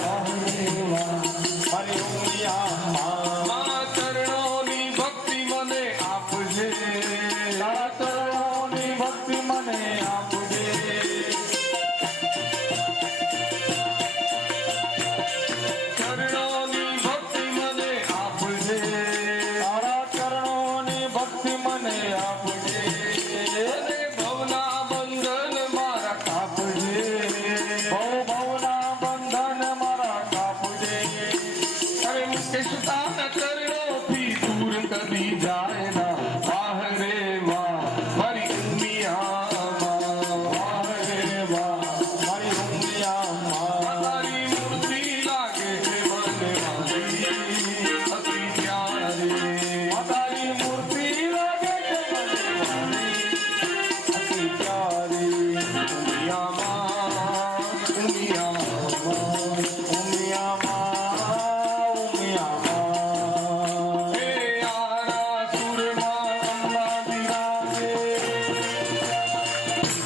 વાહ રે વાહ મારી ઉમિયામાં મા ચરણોની ભક્તિ મને આપજે તારા ચરણોની ભક્તિ મને આપજે ચરણોની ભક્તિ મને આપજે તારા ચરણોની ભક્તિ મને આપજે અને ભવના બંધન મારા કાપજે ભવના બંધન મારા કાપજે અરે મુકેશ તારા ચરણોથી દૂર કદી જાય ના વાહ રે વાહ મારી ઉમિયામાં વાહ રે વાહ મારી ઉમિયામાં તારી મૂર્તિ લાગે છે મને વાલી અતિ પ્યારી તારી મૂર્તિ લાગે છે મને વાલી અતિ પ્યારી ઉમિયામાં ઉમિયામાં ઉમિયામાં હે આરા સુરમાં અંબા બિરાજે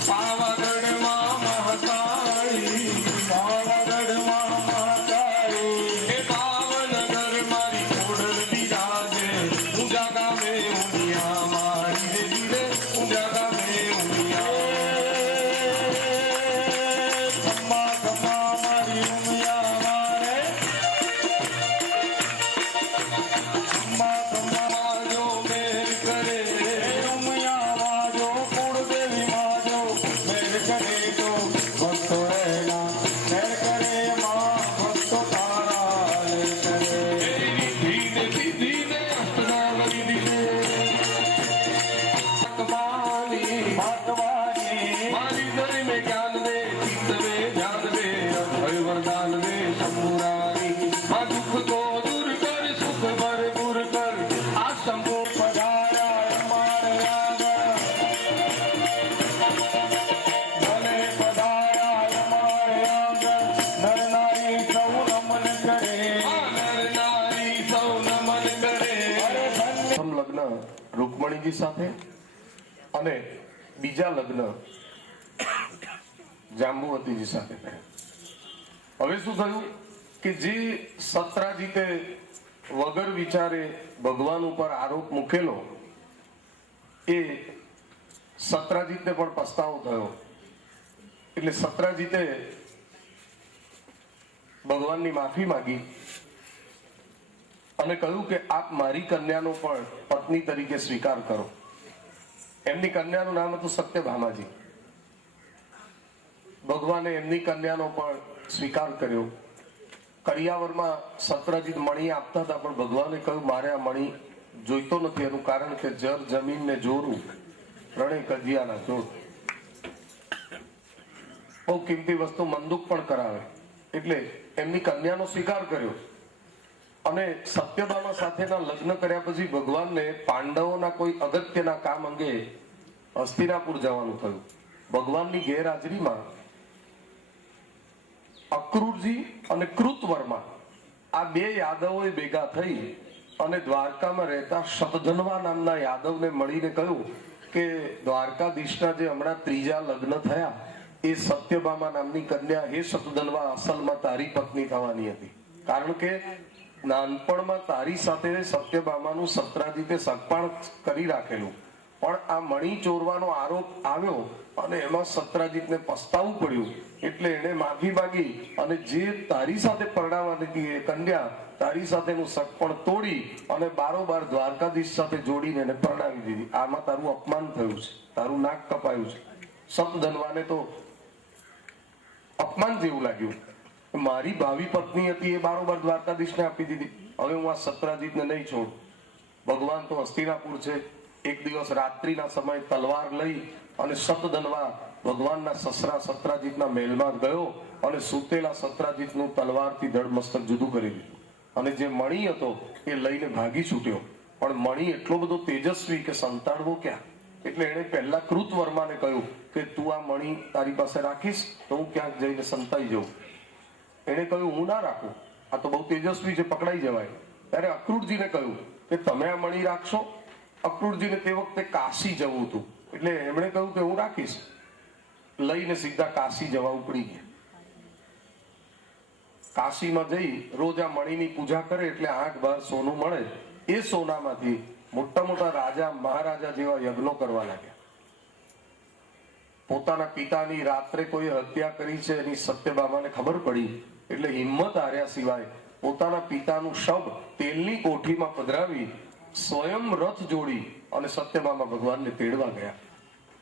પાવાગઢમાં મહાકાળી પાવાગઢમાં મહાકાળી હે ભાવનગર મારી ખોડલ બિરાજે ઊંઝા ગામે ઉમિયા મારી રે ધીરે ઊંઝા ગામે ઉમિયા ખમ્મા ખમ્મા મારી ઉમિયા મારે ખમ્મા ખમ્મા માજો મેર કરે ઉમિયા માજો કુળદેવી માજો મેર કરે તો ભક્તો રહેલા મેર કરે માં ભક્તો તારા લે કરે ધીરે ધીરે અષ્ટનાવરી ધીરે ભગવાની મારી દરી में ज्ञान दे चित्त में ध्यान दे अभय वरदान दे शंभुरानी मां दुख को दूर कर सुख भरपूर कर आ शंभु पधारा हमारे आगा भले पधारा हमारे आगा नर नारी सौ नमन करे नर नारी सौ नमन करे अरे धन्य પ્રથમ લગ્ન રૂકમણીજી સાથે અને બીજા લગ્ન જાંબુવતીજી સાથે થયા. હવે શું થયું કે જે સત્રાજીતે વગર વિચારે ભગવાન ઉપર આરોપ મૂકેલો એ સત્રાજીતને પણ પસ્તાવો થયો. એટલે સત્રાજીતે ભગવાનની માફી માંગી અને કહ્યું કે આપ મારી કન્યાનો પણ પત્ની તરીકે સ્વીકાર કરો. એમની કન્યાનું નામ હતું સત્યભામાજી. ભગવાને એમની કન્યાનો પણ સ્વીકાર કર્યો. કરિયાવરમાં સત્રજીત મણી આપતા હતા, પણ ભગવાને કહ્યું મારે આ મણી જોઈતો નથી. એનું કારણ કે જર જમીન ને જોરું રણે કજિયાના જોર. બહુ કિંમતી વસ્તુ મંદુક પણ કરાવે, એટલે એમની કન્યાનો સ્વીકાર કર્યો. અને સત્યભામા સાથેના લગ્ન કર્યા પછી ભગવાનને પાંડવોના કોઈ અગત્યના કામ અંગે હસ્તિનાપુર જવાનું થયું. ભગવાનની ગેરહાજરીમાં અક્રૂરજી અને કૃતવર્મા આ બે યાદવોએ ભેગા થઈ અને દ્વારકામાં રહેતા શતધન્વા નામના યાદવને મળીને કહ્યું કે દ્વારકાધીશના જે હમણાં ત્રીજા લગ્ન થયા એ સત્યભામા નામની કન્યા હે શતધન્વા અસલમાં તારી પત્ની થવાની હતી. કારણ કે નાનપણમાં તારી સાથે સત્યભામાનું સત્રાજીતે સગપાણ કરી રાખેલું, પણ આ મણી ચોરવાનો આરોપ આવ્યો અને એમાં સત્રાજીતને પસ્તાવું પડ્યું. એટલે એને માફી માંગી અને જે તારી સાથે પરણાવવાની હતી એ કન્યા તારી સાથેનું સગપણ તોડી અને બારોબાર દ્વારકાધીશ સાથે જોડીને એને પરણાવી દીધી. આમાં તારું અપમાન થયું છે, તારું નાક કપાયું છે. સતધનવાને તો અપમાન જેવું લાગ્યું. મારી ભાવિ પત્ની હતી એ બારોબાર દ્વારકાધીશને આપી દીધી. હવે હું આ સત્રાજીતને નહીં છોડ. ભગવાન તો હસ્તિનાપુર છે. એક દિવસ રાત્રિના સમયે તલવાર લઈ અને સતધનવા ભગવાનના સસરા સત્રાજીતના મહેલમાં ગયો અને સુતેલા સત્રાજીતનું તલવારથી ધડ મસ્તક જુદું કરી દીધું. અને જે મણી હતો એ લઈને ભાગી છૂટ્યો. પણ મણી એટલો બધો તેજસ્વી કે સંતાડવો ક્યાં. એટલે એણે પહેલા કૃતવર્માને કહ્યું કે તું આ મણી તારી પાસે રાખીશ તો હું ક્યાંક જઈને સંતાઈ જઉં. એને કહ્યું હું ના રાખું, આ તો બહુ તેજસ્વી છે, પકડાઈ જવાય. ત્યારે અક્રૂરજીને કહ્યું કે તમે આ મણી રાખશો. અક્રૂરજીને તે વખતે કાશી જવું હતું, એટલે એમણે કહ્યું કે હું રાખીશ. લઈને સીધા કાશી જવા ઉપડી ગયા. કાશીમાં જઈ રોજ આ મણીની પૂજા કરે એટલે 8 બાર સોનું મળે. એ સોનામાંથી મોટા મોટા રાજા મહારાજા જેવા યજ્ઞો કરવા લાગ્યા. પોતાના પિતાની રાત્રે કોઈ હત્યા કરી છે એની સત્યભામાને ખબર પડી એટલે હિંમત હાર્યા સિવાય પોતાના પિતાનું શબ તેલની કોઠીમાં પધરાવી સ્વયં રથ જોડી અને સત્યભામા ભગવાનને તેડવા ગયા.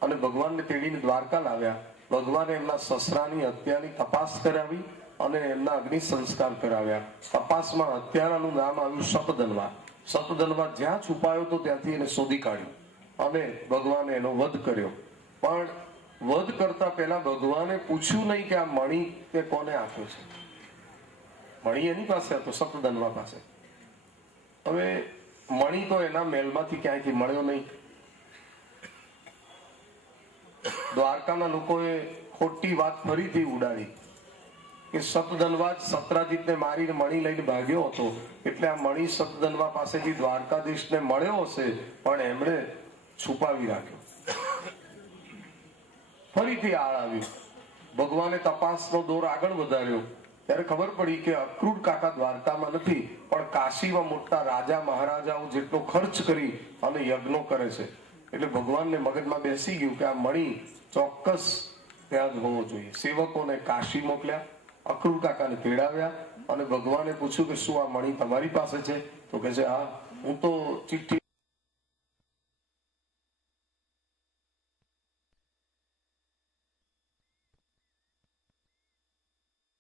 અને ભગવાનને તેડીને દ્વારકા લાવ્યા. ભગવાને એમના સસરાની હત્યાની તપાસ કરાવી અને એમના અગ્નિ સંસ્કાર કરાવ્યા. તપાસમાં હત્યારાનું નામ આવ્યું સતધન્વા. સતધન્વા જ્યાં છુપાયો તો ત્યાંથી એને શોધી કાઢ્યો અને ભગવાને એનો વધ કર્યો. પણ વધ કરતા પહેલા ભગવાને પૂછ્યું નહીં કે આ મણી તે કોને આપ્યો છે. મણી એની પાસે હતો, સતધન્વા પાસે. હવે મણી તો એના મહેલમાંથી ક્યાંયથી મળ્યો નહીં. દ્વારકાના લોકોએ ખોટી વાત ફરીથી ઉડાડી કે સતધન્વા જ સત્રાજીતને મારીને મણી લઈને ભાગ્યો હતો, એટલે આ મણી સતધન્વા પાસેથી દ્વારકાધીશને મળ્યો હશે પણ એમણે છુપાવી રાખ્યો. ફરીથી આળ આવ્યું. ભગવાને તપાસનો દોર આગળ વધાર્યો ત્યારે ખબર પડી કે અક્રૂર કાકા દ્વારકામાં નથી પણ કાશીમાં મોટા રાજા મહારાજાઓ જેટલો ખર્ચ કરી અને યજ્ઞો કરે છે. એટલે ભગવાનને મગજમાં બેસી ગયું કે આ મણી ચોક્કસ ત્યાં જ હોવો જોઈએ. સેવકોને કાશી મોકલ્યા, અક્રૂર કાકાને તેડાવ્યા અને ભગવાને પૂછ્યું કે શું આ મણી તમારી પાસે છે? તો કે છે હા, હું તો ચિઠ્ઠી